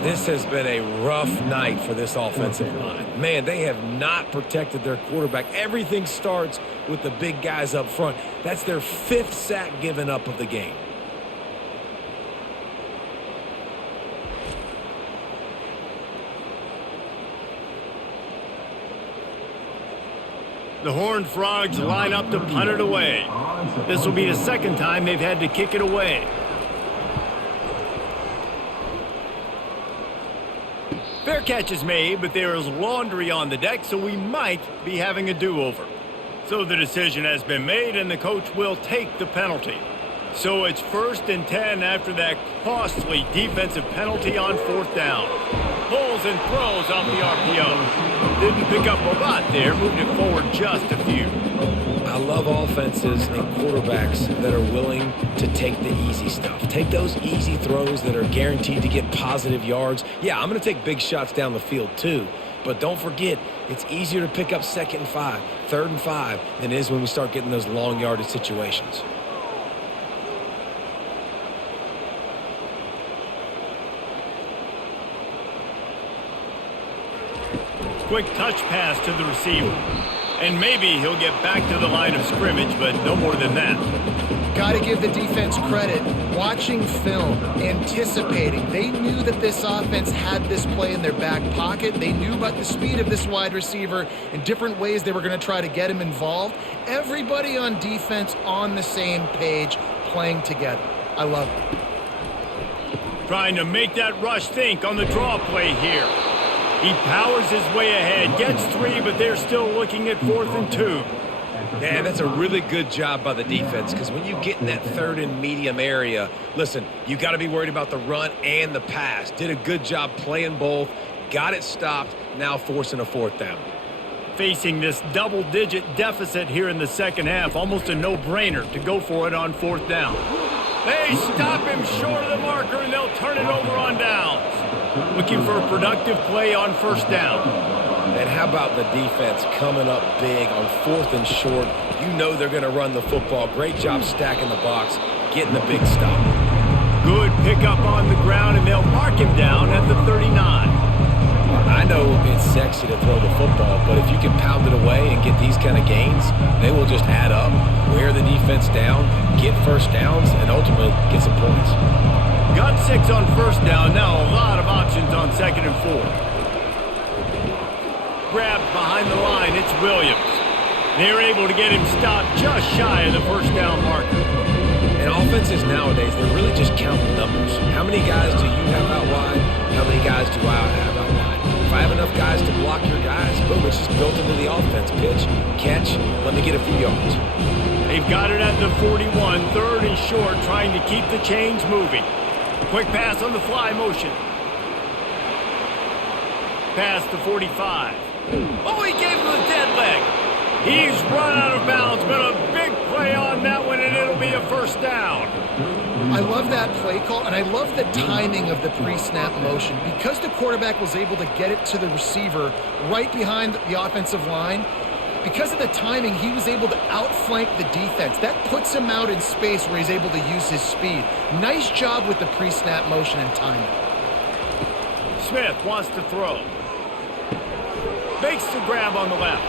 This has been a rough night for this offensive line. Man, they have not protected their quarterback. Everything starts with the big guys up front. That's their 5th sack given up of the game. The Horned Frogs line up to punt it away. This will be the 2nd time they've had to kick it away. Fair catch is made, but there is laundry on the deck, so we might be having a do-over. So the decision has been made, and the coach will take the penalty. So it's 1st and 10 after that costly defensive penalty on 4th down. Pulls and throws off the RPO. Didn't pick up a lot there, moved it forward just a few. I love offenses and quarterbacks that are willing to take the easy stuff. Take those easy throws that are guaranteed to get positive yards. Yeah, I'm going to take big shots down the field too. But don't forget, it's easier to pick up 2nd and 5, 3rd and 5 than it is when we start getting those long yardage situations. Quick touch pass to the receiver. And maybe he'll get back to the line of scrimmage, but no more than that. Got to give the defense credit. Watching film, anticipating. They knew that this offense had this play in their back pocket. They knew about the speed of this wide receiver and different ways they were going to try to get him involved. Everybody on defense on the same page, playing together. I love it. Trying to make that rush think on the draw play here. He powers his way ahead, gets 3, but they're still looking at 4th and 2. Yeah, that's a really good job by the defense because when you get in that third and medium area, listen, you got to be worried about the run and the pass. Did a good job playing both, got it stopped, now forcing a fourth down. Facing this double-digit deficit here in the second half, almost a no-brainer to go for it on fourth down. They stop him short of the marker, and they'll turn it over on downs. Looking for a productive play on first down. And how about the defense coming up big on fourth and short? You know they're going to run the football. Great job stacking the box, getting the big stop. Good pickup on the ground, and they'll mark him down at the 39. I know it's sexy to throw the football, but if you can pound it away and get these kind of gains, they will just add up, wear the defense down, get first downs, and ultimately get some points. Got 6 on first down. Now a lot of options on second and 4. Grabbed behind the line. It's Williams. They're able to get him stopped just shy of the first down marker. And offenses nowadays, they're really just counting numbers. How many guys do you have out wide? How many guys do I have out wide? If I have enough guys to block your guys, boom, it's just built into the offense. Pitch, catch, let me get a few yards. They've got it at the 41, third and short, trying to keep the chains moving. Quick pass on the fly motion. Past the 45. Oh, he gave him the dead leg. He's run out of bounds, but a big play on that one, and it'll be a first down. I love that play call, and I love the timing of the pre-snap motion. Because the quarterback was able to get it to the receiver right behind the offensive line, because of the timing, he was able to outflank the defense. That puts him out in space where he's able to use his speed. Nice job with the pre-snap motion and timing. Smith wants to throw. Makes the grab on the left.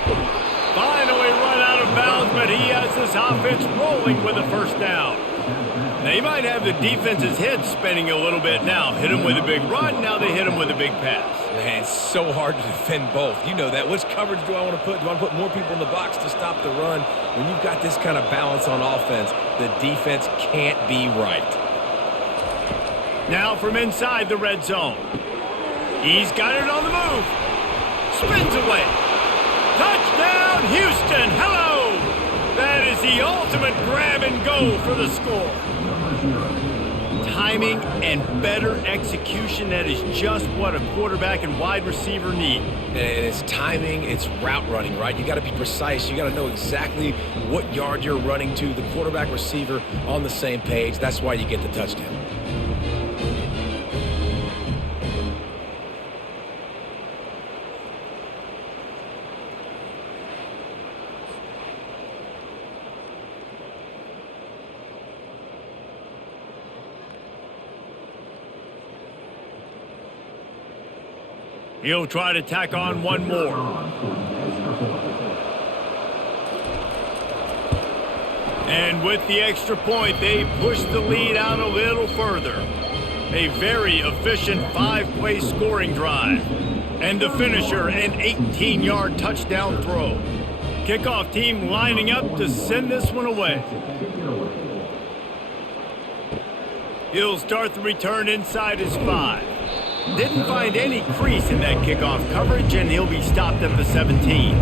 Finally run out of bounds, but he has this offense rolling with a first down. They might have the defense's head spinning a little bit now. Hit him with a big run, now they hit him with a big pass. Man, it's so hard to defend both. You know that. Which coverage do I want to put? Do I want to put more people in the box to stop the run? When you've got this kind of balance on offense, the defense can't be right. Now from inside the red zone. He's got it on the move. Spins away. Touchdown, Houston. Hello. That is the ultimate grab and go for the score. Timing and better execution, that is just what a quarterback and wide receiver need. And it's timing, it's route running, right? You got to be precise. You got to know exactly what yard you're running to. The quarterback receiver on the same page. That's why you get the touchdown. He'll try to tack on one more. And with the extra point, they push the lead out a little further. A very efficient 5-play scoring drive. And the finisher, an 18-yard touchdown throw. Kickoff team lining up to send this one away. He'll start the return inside his 5. Didn't find any crease in that kickoff coverage, and he'll be stopped at the 17.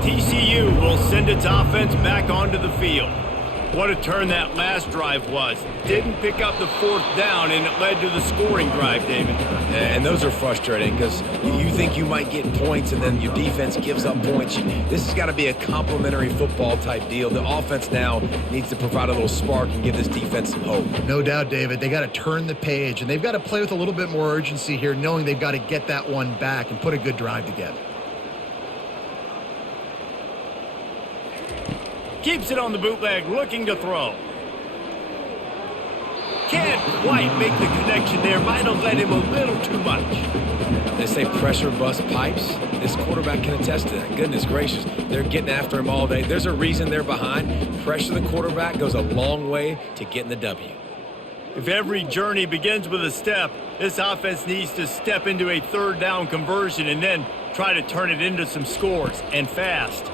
TCU will send its offense back onto the field. What a turn that last drive was. Didn't pick up the fourth down, and it led to the scoring drive, David. And those are frustrating because you think you might get points, and then your defense gives up points. This has got to be a complimentary football type deal. The offense now needs to provide a little spark and give this defense some hope. No doubt, David. They got to turn the page, and they've got to play with a little bit more urgency here, knowing they've got to get that one back and put a good drive together. Keeps it on the bootleg, looking to throw. Can't quite make the connection there. Might have led him a little too much. They say pressure bust pipes. This quarterback can attest to that. Goodness gracious, they're getting after him all day. There's a reason they're behind. Pressure the quarterback goes a long way to getting the W. If every journey begins with a step, this offense needs to step into a third down conversion and then try to turn it into some scores, and fast.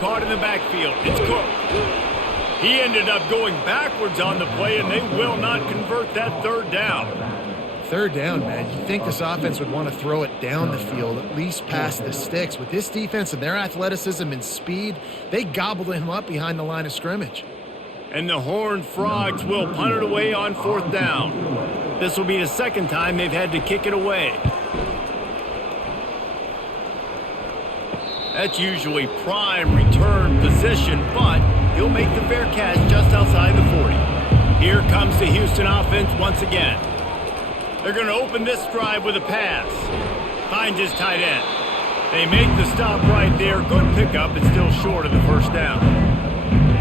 Caught in the backfield. It's Cook. He ended up going backwards on the play, and they will not convert that third down. third down, man, you'd think this offense would want to throw it down the field, at least past the sticks. With this defense and their athleticism and speed, they gobbled him up behind the line of scrimmage. And the Horned Frogs will punt it away on fourth down. This will be the second time they've had to kick it away. That's usually prime return position, but he'll make the fair catch just outside the 40. Here comes the Houston offense once again. They're going to open this drive with a pass. Finds his tight end. They make the stop right there. Good pickup. It's still short of the first down.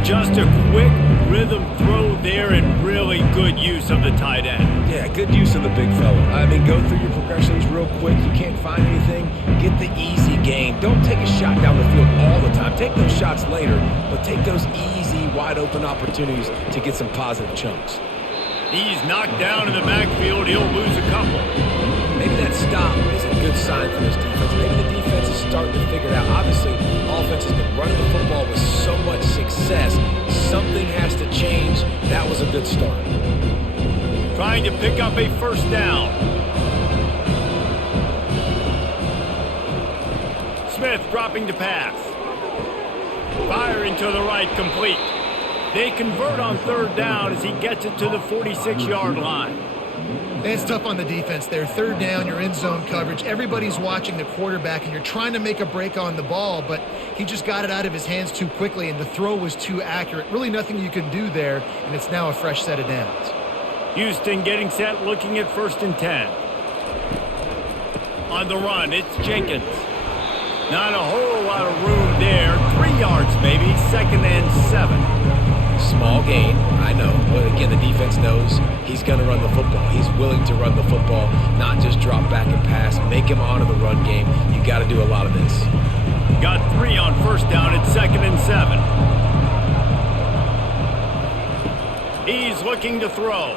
Just a quick rhythm throw there and really good use of the tight end. Yeah, good use of the big fella. I mean, go through your progressions real quick. You can't find anything, get the easy gain. Don't take a shot down the field all the time. Take those shots later, but take those easy, wide-open opportunities to get some positive chunks. He's knocked down in the backfield. He'll lose a couple. Maybe that stop is a good sign for this defense. Maybe the defense is starting to figure it out. Obviously, offense has been running the football with so much success. Something has to change. That was a good start. Trying to pick up a first down. Smith dropping to pass. Firing to the right, complete. They convert on third down as he gets it to the 46-yard line. It's tough on the defense there. Third down, you're in zone coverage. Everybody's watching the quarterback, and you're trying to make a break on the ball, but he just got it out of his hands too quickly, and the throw was too accurate. Really nothing you can do there, and it's now a fresh set of downs. Houston getting set, looking at 1st and 10. On the run, it's Jenkins. Not a whole lot of room there. 3 yards maybe, 2nd and 7. Small gain, I know, but again, the defense knows he's going to run the football. He's willing to run the football, not just drop back and pass, make him honor the run game. You got to do a lot of this. Got 3 on first down at 2nd and 7. He's looking to throw.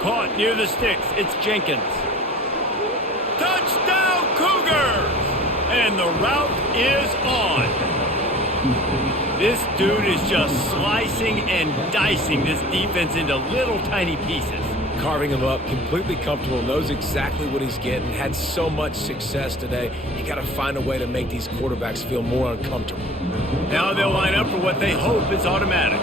Caught near the sticks. It's Jenkins. Touchdown Cougars! And the route is on. This dude is just slicing and dicing this defense into little tiny pieces. Carving him up, completely comfortable, knows exactly what he's getting, had so much success today. You got to find a way to make these quarterbacks feel more uncomfortable. Now they'll line up for what they hope is automatic.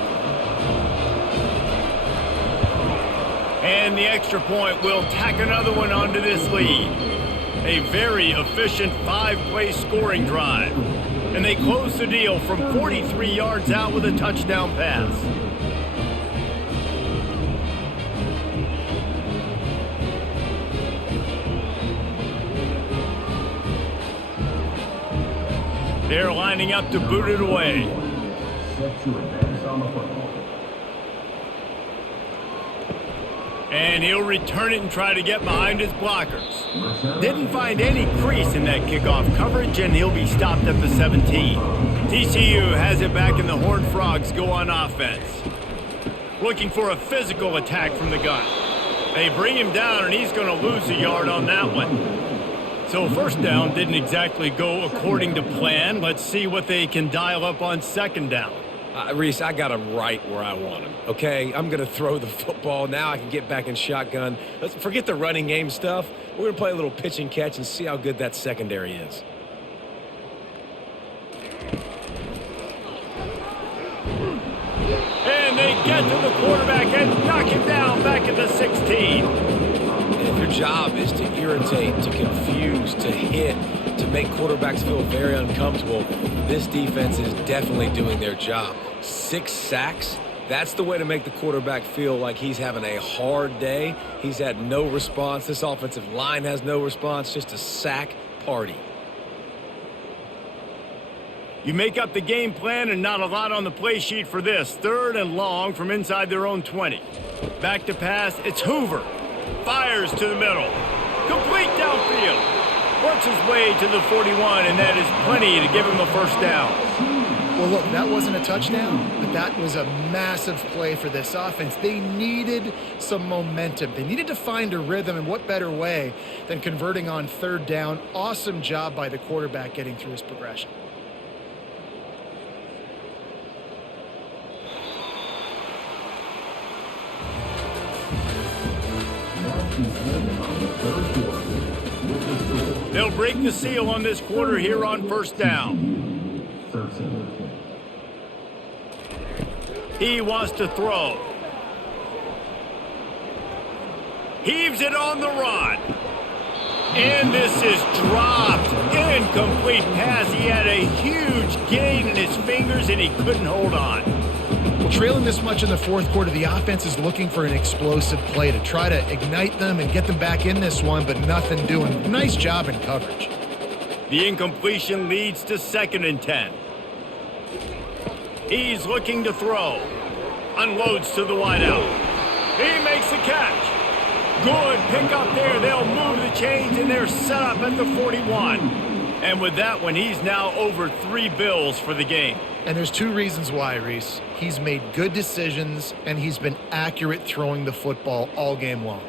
And the extra point will tack another one onto this lead. A very efficient 5-play scoring drive. And they close the deal from 43 yards out with a touchdown pass. They're lining up to boot it away. And he'll return it and try to get behind his blockers. Didn't find any crease in that kickoff coverage, and he'll be stopped at the 17. TCU has it back, and the Horned Frogs go on offense. Looking for a physical attack from the gun. They bring him down, and he's going to lose a yard on that one. So first down didn't exactly go according to plan. Let's see what they can dial up on second down. Reese, I got him right where I want him, okay? I'm going to throw the football. Now I can get back in shotgun. Let's forget the running game stuff. We're going to play a little pitch and catch and see how good that secondary is. And they get to the quarterback and knock him down back at the 16. And if your job is to irritate, to confuse, to hit, to make quarterbacks feel very uncomfortable, this defense is definitely doing their job. 6 sacks, that's the way to make the quarterback feel like he's having a hard day. He's had no response. This offensive line has no response, just a sack party. You make up the game plan and not a lot on the play sheet for this. 3rd and long from inside their own 20. Back to pass, it's Hoover. Fires to the middle. Complete downfield. Works his way to the 41, and that is plenty to give him a first down. Well, look, that wasn't a touchdown, but that was a massive play for this offense. They needed some momentum. They needed to find a rhythm, and what better way than converting on 3rd down. Awesome job by the quarterback getting through his progression. They'll break the seal on this quarter here on first down. He wants to throw. Heaves it on the run. And this is dropped. Incomplete pass. He had a huge gain in his fingers and he couldn't hold on. Well, trailing this much in the fourth quarter, the offense is looking for an explosive play to try to ignite them and get them back in this one, but nothing doing. Nice job in coverage. The incompletion leads to 2nd and 10. He's looking to throw. Unloads to the wideout. He makes the catch. Good pick up there. They'll move the chains, and they're set up at the 41. And with that one, he's now over 3 bills for the game. And there's 2 reasons why, Reese. He's made good decisions, and he's been accurate throwing the football all game long.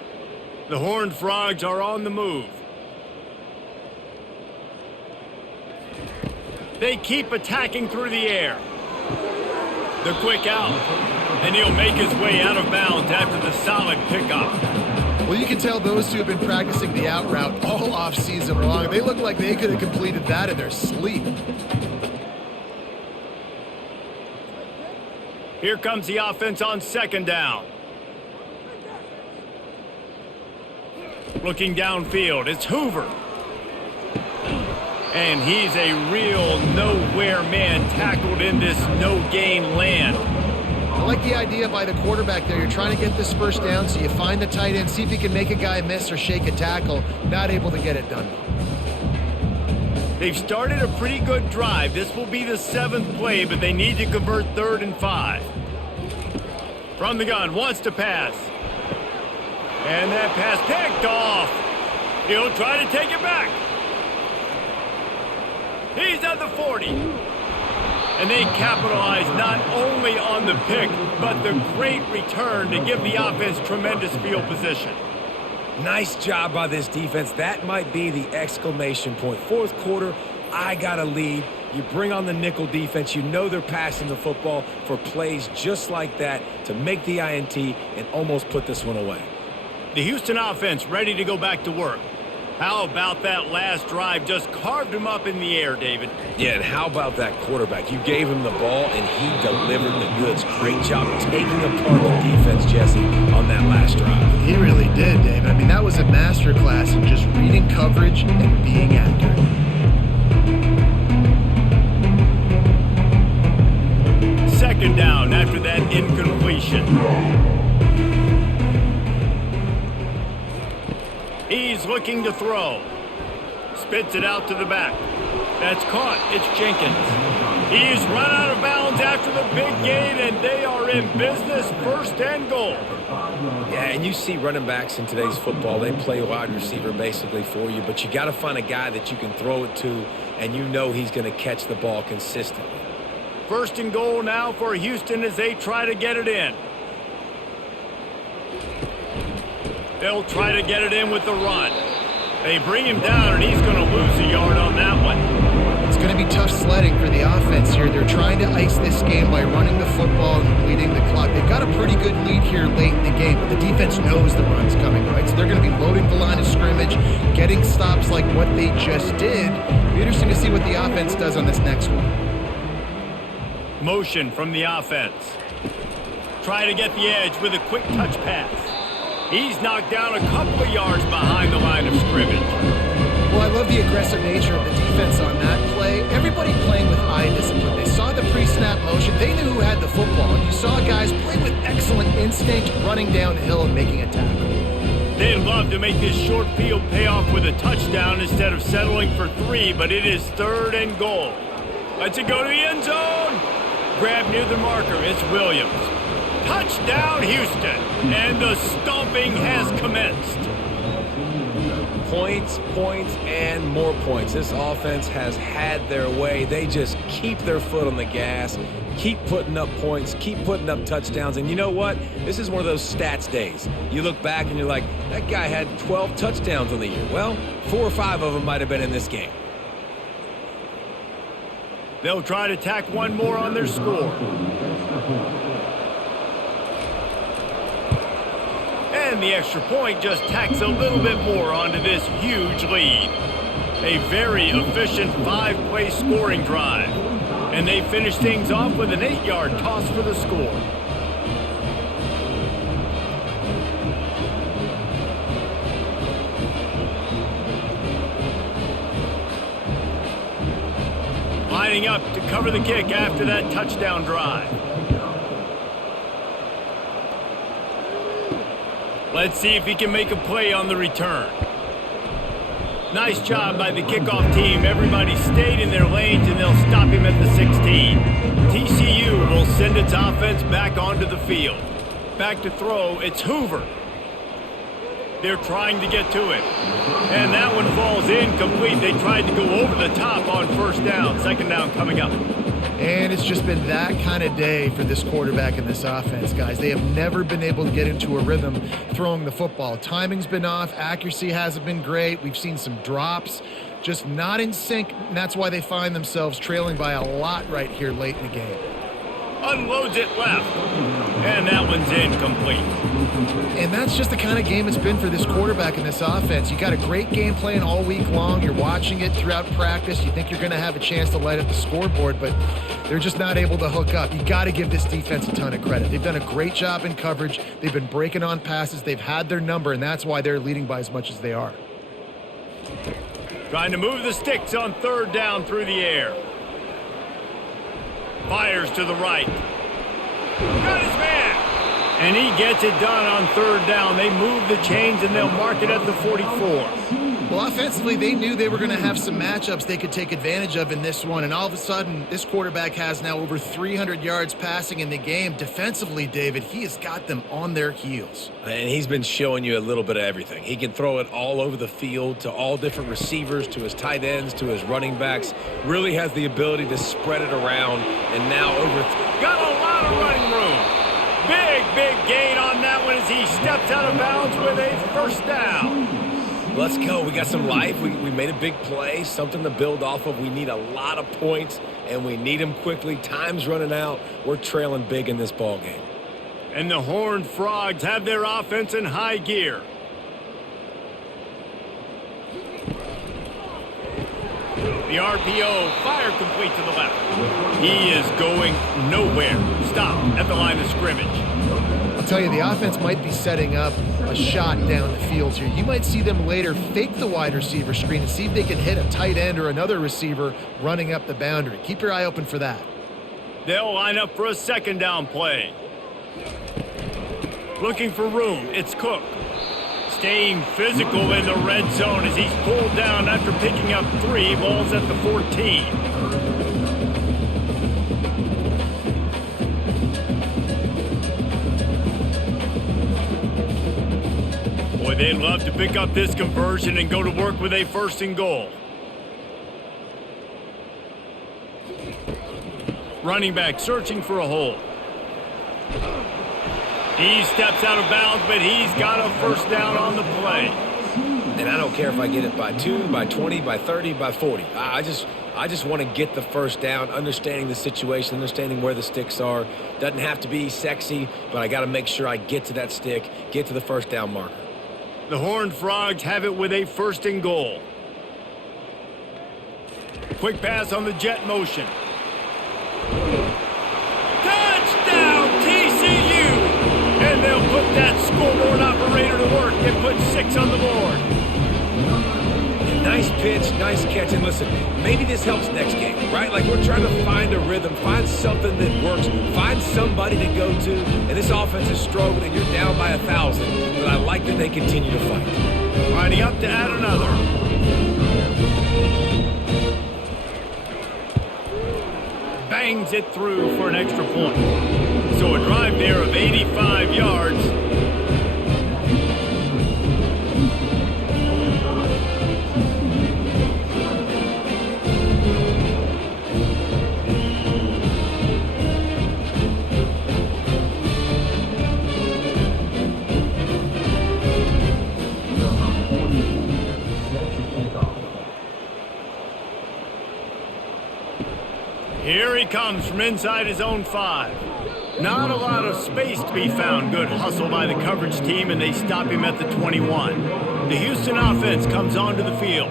The Horned Frogs are on the move. They keep attacking through the air. The quick out. And he'll make his way out of bounds after the solid pickup. Well, you can tell those 2 have been practicing the out route all off-season long. They look like they could have completed that in their sleep. Here comes the offense on 2nd down. Looking downfield, it's Hoover. And he's a real nowhere man tackled in this no-gain land. I like the idea by the quarterback there. You're trying to get this first down, so you find the tight end, see if he can make a guy miss or shake a tackle. Not able to get it done. They've started a pretty good drive. This will be the 7th play, but they need to convert 3rd and 5. From the gun, wants to pass. And that pass picked off. He'll try to take it back. He's at the 40. And they capitalize not only on the pick, but the great return to give the offense tremendous field position. Nice job by this defense. That might be the exclamation point. Fourth quarter, I got a lead. You bring on the nickel defense. You know they're passing the football for plays just like that to make the INT and almost put this one away. The Houston offense ready to go back to work. How about that last drive? Just carved him up in the air, David. Yeah, and how about that quarterback? You gave him the ball, and he delivered the goods. Great job taking apart the defense, Jesse, on that last drive. He really did, David. I mean, that was a masterclass in just reading coverage and being accurate. Second down after that incompletion. He's looking to throw. Spits it out to the back. That's caught. It's Jenkins. He's run out of bounds after the big gain, and they are in business. 1st and goal. Yeah, and you see running backs in today's football, they play wide receiver basically for you, but you got to find a guy that you can throw it to, and you know he's going to catch the ball consistently. 1st and goal now for Houston as they try to get it in. They'll try to get it in with the run. They bring him down, and he's going to lose a yard on that one. It's going to be tough sledding for the offense here. They're trying to ice this game by running the football and bleeding the clock. They've got a pretty good lead here late in the game, but the defense knows the run's coming, right? So they're going to be loading the line of scrimmage, getting stops like what they just did. It'll be interesting to see what the offense does on this next one. Motion from the offense. Try to get the edge with a quick touch pass. He's knocked down a couple of yards behind the line of scrimmage. Well, I love the aggressive nature of the defense on that play. Everybody playing with eye discipline. They saw the pre-snap motion. They knew who had the football. And you saw guys play with excellent instinct, running downhill and making a tackle. They'd love to make this short field pay off with a touchdown instead of settling for 3, but it is 3rd and goal. Let's it go to the end zone. Grab near the marker. It's Williams. Touchdown, Houston. And the stomping has commenced. Points, points, and more points. This offense has had their way. They just keep their foot on the gas, keep putting up points, keep putting up touchdowns. And you know what? This is one of those stats days. You look back and you're like, that guy had 12 touchdowns on the year. Well, 4 or 5 of them might have been in this game. They'll try to tack one more on their score. And and the extra point just tacks a little bit more onto this huge lead. A very efficient 5-play scoring drive. And they finish things off with an 8-yard toss for the score. Lining up to cover the kick after that touchdown drive. Let's see if he can make a play on the return. Nice job by the kickoff team. Everybody stayed in their lanes, and they'll stop him at the 16. TCU will send its offense back onto the field. Back to throw, it's Hoover. They're trying to get to it. And that one falls incomplete. They tried to go over the top on first down. Second down coming up. And it's just been that kind of day for this quarterback and this offense, guys. They have never been able to get into a rhythm throwing the football. Timing's been off. Accuracy hasn't been great. We've seen some drops, just not in sync. And that's why they find themselves trailing by a lot right here late in the game. Unloads it left. And that one's incomplete. And that's just the kind of game it's been for this quarterback and this offense. You got a great game plan all week long. You're watching it throughout practice. You think you're going to have a chance to light up the scoreboard, but they're just not able to hook up. You got to give this defense a ton of credit. They've done a great job in coverage. They've been breaking on passes. They've had their number, and that's why they're leading by as much as they are. Trying to move the sticks on third down through the air. Fires to the right. Got his man. And he gets it done on third down. They move the chains, and they'll mark it at the 44. Well, offensively, they knew they were going to have some matchups they could take advantage of in this one. And all of a sudden, this quarterback has now over 300 yards passing in the game. Defensively, David, he has got them on their heels. And he's been showing you a little bit of everything. He can throw it all over the field to all different receivers, to his tight ends, to his running backs. Really has the ability to spread it around. And now got a lot of running room. Big gain on that one as he steps out of bounds with a first down. Let's go. We got some life. We made a big play, something to build off of. We need a lot of points, and we need them quickly. Time's running out. We're trailing big in this ball game. And the Horned Frogs have their offense in high gear. The RPO, fire complete to the left. He is going nowhere. Stop at the line of scrimmage. I'll tell you, the offense might be setting up a shot down the field here. You might see them later fake the wide receiver screen and see if they can hit a tight end or another receiver running up the boundary. Keep your eye open for that. They'll line up for a second down play. Looking for room, it's Cook. Staying physical in the red zone as he's pulled down after picking up 3 balls at the 14. Boy, they'd love to pick up this conversion and go to work with a 1st and goal. Running back searching for a hole. He steps out of bounds, but he's got a first down on the play. And I don't care if I get it by 2, by 20, by 30, by 40. I just want to get the first down, understanding the situation, understanding where the sticks are. Doesn't have to be sexy, but I got to make sure I get to that stick, get to the first down marker. The Horned Frogs have it with a 1st and goal. Quick pass on the jet motion. Touchdown, TCU! And they'll put that scoreboard operator to work and put 6 on the board. Nice pitch, nice catch. And listen, maybe this helps next game, right? Like we're trying to find a rhythm, find something that works, find somebody to go to. And this offense is struggling. You're down by 1,000, but I like that they continue to fight. Lining up to add another. Bangs it through for an extra point. So a drive there of 85 yards. Here he comes from inside his own 5. Not a lot of space to be found. Good hustle by the coverage team, and they stop him at the 21. The Houston offense comes onto the field.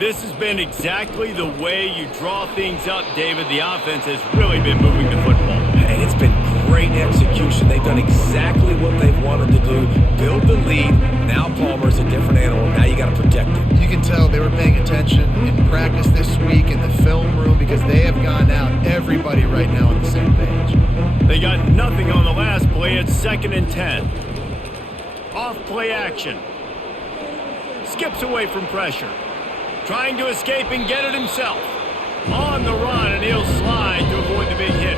This has been exactly the way you draw things up, David. The offense has really been moving the football. And it's been great execution. They've done exactly what they've wanted to do. Build the lead. Now Palmer's a different animal. Now you got to protect him. You can tell they were paying attention in practice this week in the film room because they have gone out, everybody right now on the same page. They got nothing on the last play. It's 2nd and 10. Off play action. Skips away from pressure. Trying to escape and get it himself. On the run, and he'll slide to avoid the big hit.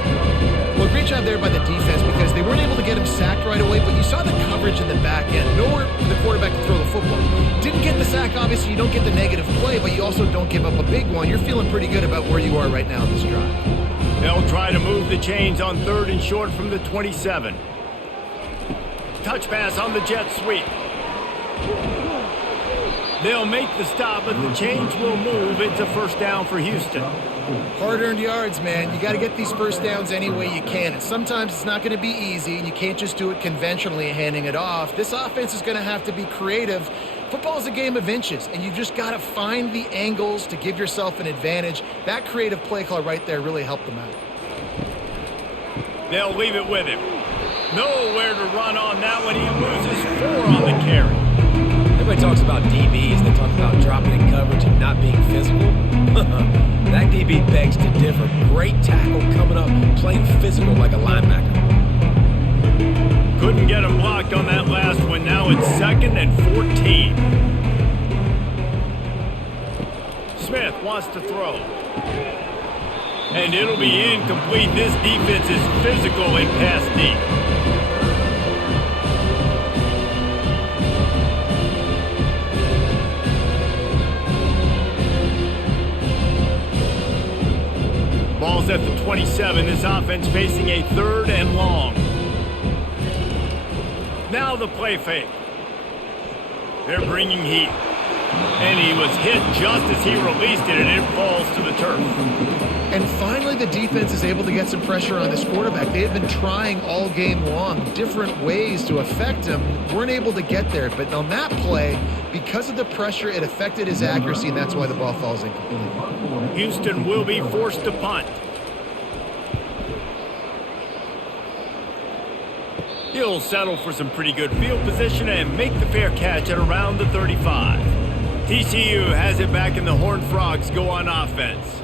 Well, great job there by the defense because they weren't able to get him sacked right away, but you saw the coverage in the back end. Nowhere for the quarterback to throw the football. Didn't get the sack, obviously. You don't get the negative play, but you also don't give up a big one. You're feeling pretty good about where you are right now in this drive. They'll try to move the chains on 3rd and short from the 27. Touch pass on the jet sweep. They'll make the stop, but the chains will move. It's a 1st down for Houston. Hard-earned yards, man. You got to get these first downs any way you can. And sometimes it's not going to be easy, and you can't just do it conventionally handing it off. This offense is going to have to be creative. Football is a game of inches, and you just got to find the angles to give yourself an advantage. That creative play call right there really helped them out. They'll leave it with him. Nowhere to run on that one. He loses 4 on the carry. Everybody talks about DBs. They talk about dropping in coverage and not being physical. That DB begs to differ. Great tackle coming up, playing physical like a linebacker. Couldn't get him blocked on that last one. Now it's 2nd and 14. Smith wants to throw. And it'll be incomplete. This defense is physical and pass deep. Ball's at the 27. This offense facing a 3rd and long. Now the play fake. They're bringing heat. And he was hit just as he released it, and it falls to the turf. And finally, the defense is able to get some pressure on this quarterback. They have been trying all game long different ways to affect him. Weren't able to get there. But on that play, because of the pressure, it affected his accuracy, and that's why the ball falls incomplete. Houston will be forced to punt. He'll settle for some pretty good field position and make the fair catch at around the 35. TCU has it back, and the Horned Frogs go on offense.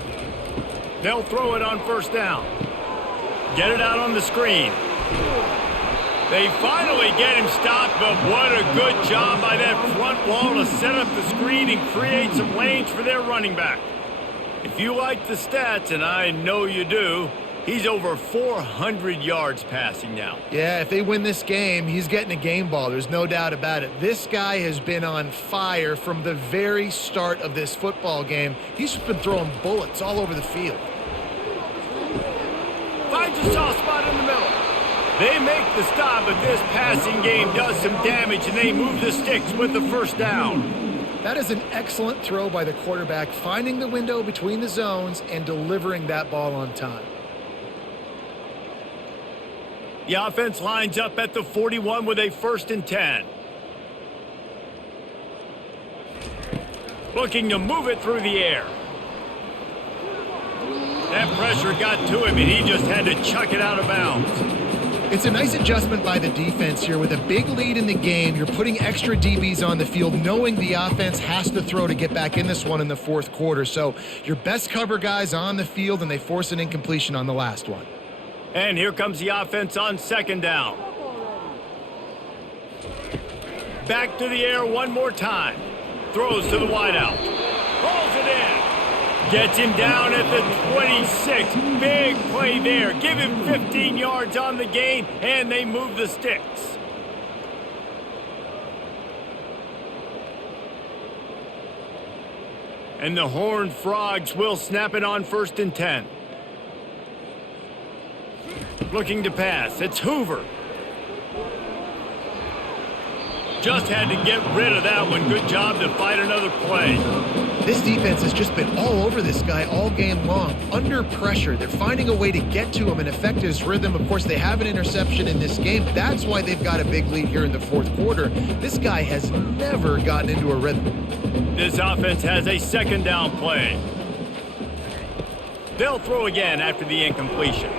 They'll throw it on 1st down. Get it out on the screen. They finally get him stopped, but what a good job by that front wall to set up the screen and create some lanes for their running back. If you like the stats, and I know you do, he's over 400 yards passing now. Yeah, if they win this game, he's getting a game ball. There's no doubt about it. This guy has been on fire from the very start of this football game. He's just been throwing bullets all over the field. Finds a soft spot in the middle. They make the stop, but this passing game does some damage, and they move the sticks with the 1st down. That is an excellent throw by the quarterback, finding the window between the zones and delivering that ball on time. The offense lines up at the 41 with a 1st and 10. Looking to move it through the air. That pressure got to him, and he just had to chuck it out of bounds. It's a nice adjustment by the defense here. With a big lead in the game, you're putting extra DBs on the field, knowing the offense has to throw to get back in this one in the 4th quarter. So your best cover guys on the field, and they force an incompletion on the last one. And here comes the offense on 2nd down. Back to the air one more time. Throws to the wideout. Rolls it in. Gets him down at the 26. Big play there. Give him 15 yards on the gain, and they move the sticks. And the Horned Frogs will snap it on 1st and 10. Looking to pass. It's Hoover. Just had to get rid of that one. Good job to fight another play. This defense has just been all over this guy all game long. Under pressure, they're finding a way to get to him and affect his rhythm. Of course, they have an interception in this game. That's why they've got a big lead here in the fourth quarter. This guy has never gotten into a rhythm. This offense has a second down play. They'll throw again after the incompletion.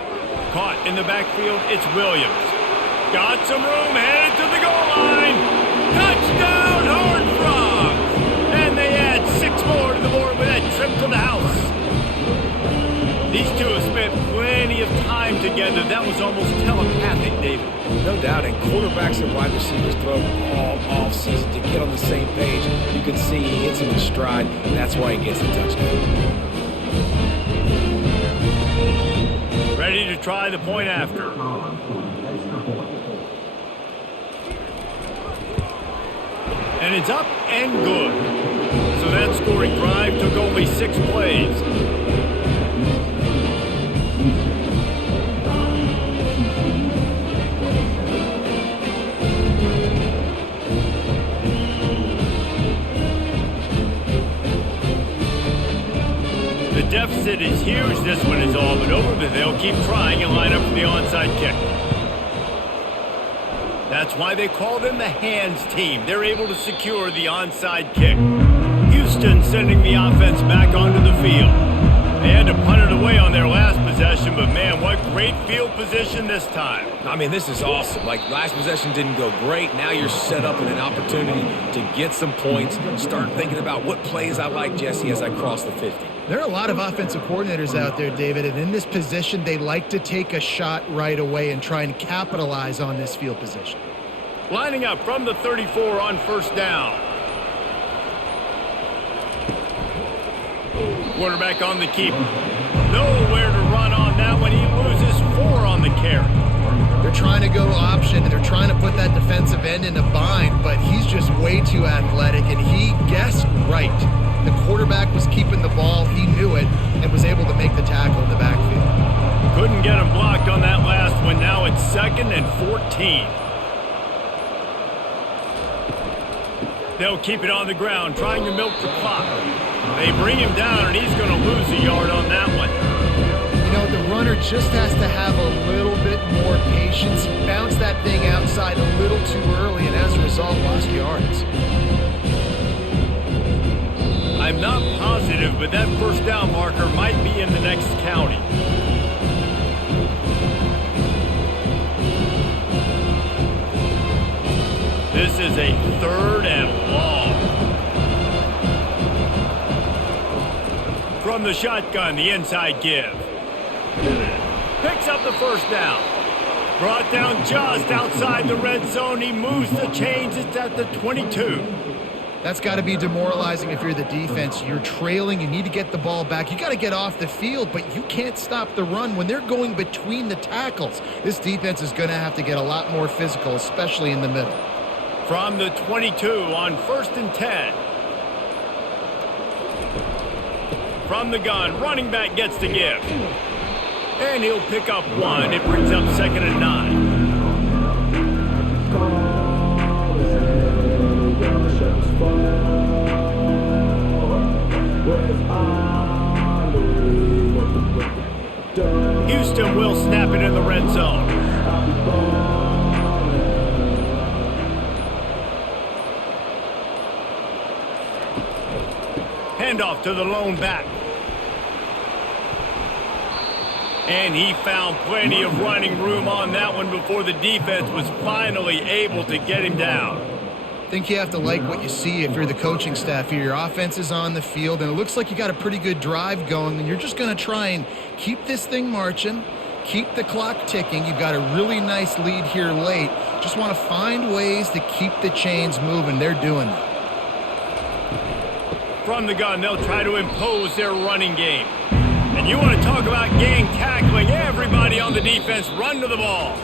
Caught in the backfield, it's Williams. Got some room, headed to the goal line. Touchdown, Horned Frogs! And they add 6 more to the board with that trip to the house. These two have spent plenty of time together. That was almost telepathic, David. No doubt, and quarterbacks and wide receivers throw all off-season to get on the same page. You can see he hits him in stride, and that's why he gets the touchdown. Ready to try the point after. And it's up and good. So that scoring drive took only 6 plays. The deficit is huge. This one is all but over, but they'll keep trying and line up for the onside kick. That's why they call them the hands team. They're able to secure the onside kick. Houston sending the offense back onto the field. They had to punt it away on their last possession, but man, what great field position this time. I mean, this is awesome. Like, last possession didn't go great. Now you're set up with an opportunity to get some points. Start thinking about what plays I like, Jesse, as I cross the 50. There are a lot of offensive coordinators out there, David, and in this position, they like to take a shot right away and try and capitalize on this field position. Lining up from the 34 on first down. Quarterback on the keeper. Nowhere to run on that one. He loses 4 on the carry. They're trying to go option, and they're trying to put that defensive end in a bind, but he's just way too athletic, and he guessed right. The quarterback was keeping the ball. He knew it and was able to make the tackle in the backfield. Couldn't get him blocked on that last one. Now it's 2nd and 14. They'll keep it on the ground, trying to milk the clock. They bring him down, and he's going to lose a yard on that one. You know, the runner just has to have a little bit more patience. He bounced that thing outside a little too early, and as a result, lost yards. I'm not positive, but that first down marker might be in the next county. This is a 3rd and long. From the shotgun, the inside give. Picks up the first down. Brought down just outside the red zone. He moves the chains. It's at the 22. That's got to be demoralizing if you're the defense. You're trailing. You need to get the ball back. You got to get off the field, but you can't stop the run when they're going between the tackles. This defense is going to have to get a lot more physical, especially in the middle. From the 22 on 1st and 10. From the gun, running back gets the give. And he'll pick up 1. It brings up 2nd and 9. Houston will snap it in the red zone. Handoff to the lone back. And he found plenty of running room on that one before the defense was finally able to get him down. I think you have to like what you see if you're the coaching staff here. Your offense is on the field, and it looks like you got a pretty good drive going, and you're just going to try and keep this thing marching, keep the clock ticking. You've got a really nice lead here late. Just want to find ways to keep the chains moving. They're doing it. From the gun, they'll try to impose their running game. And you want to talk about gang tackling. Everybody on the defense run to the ball.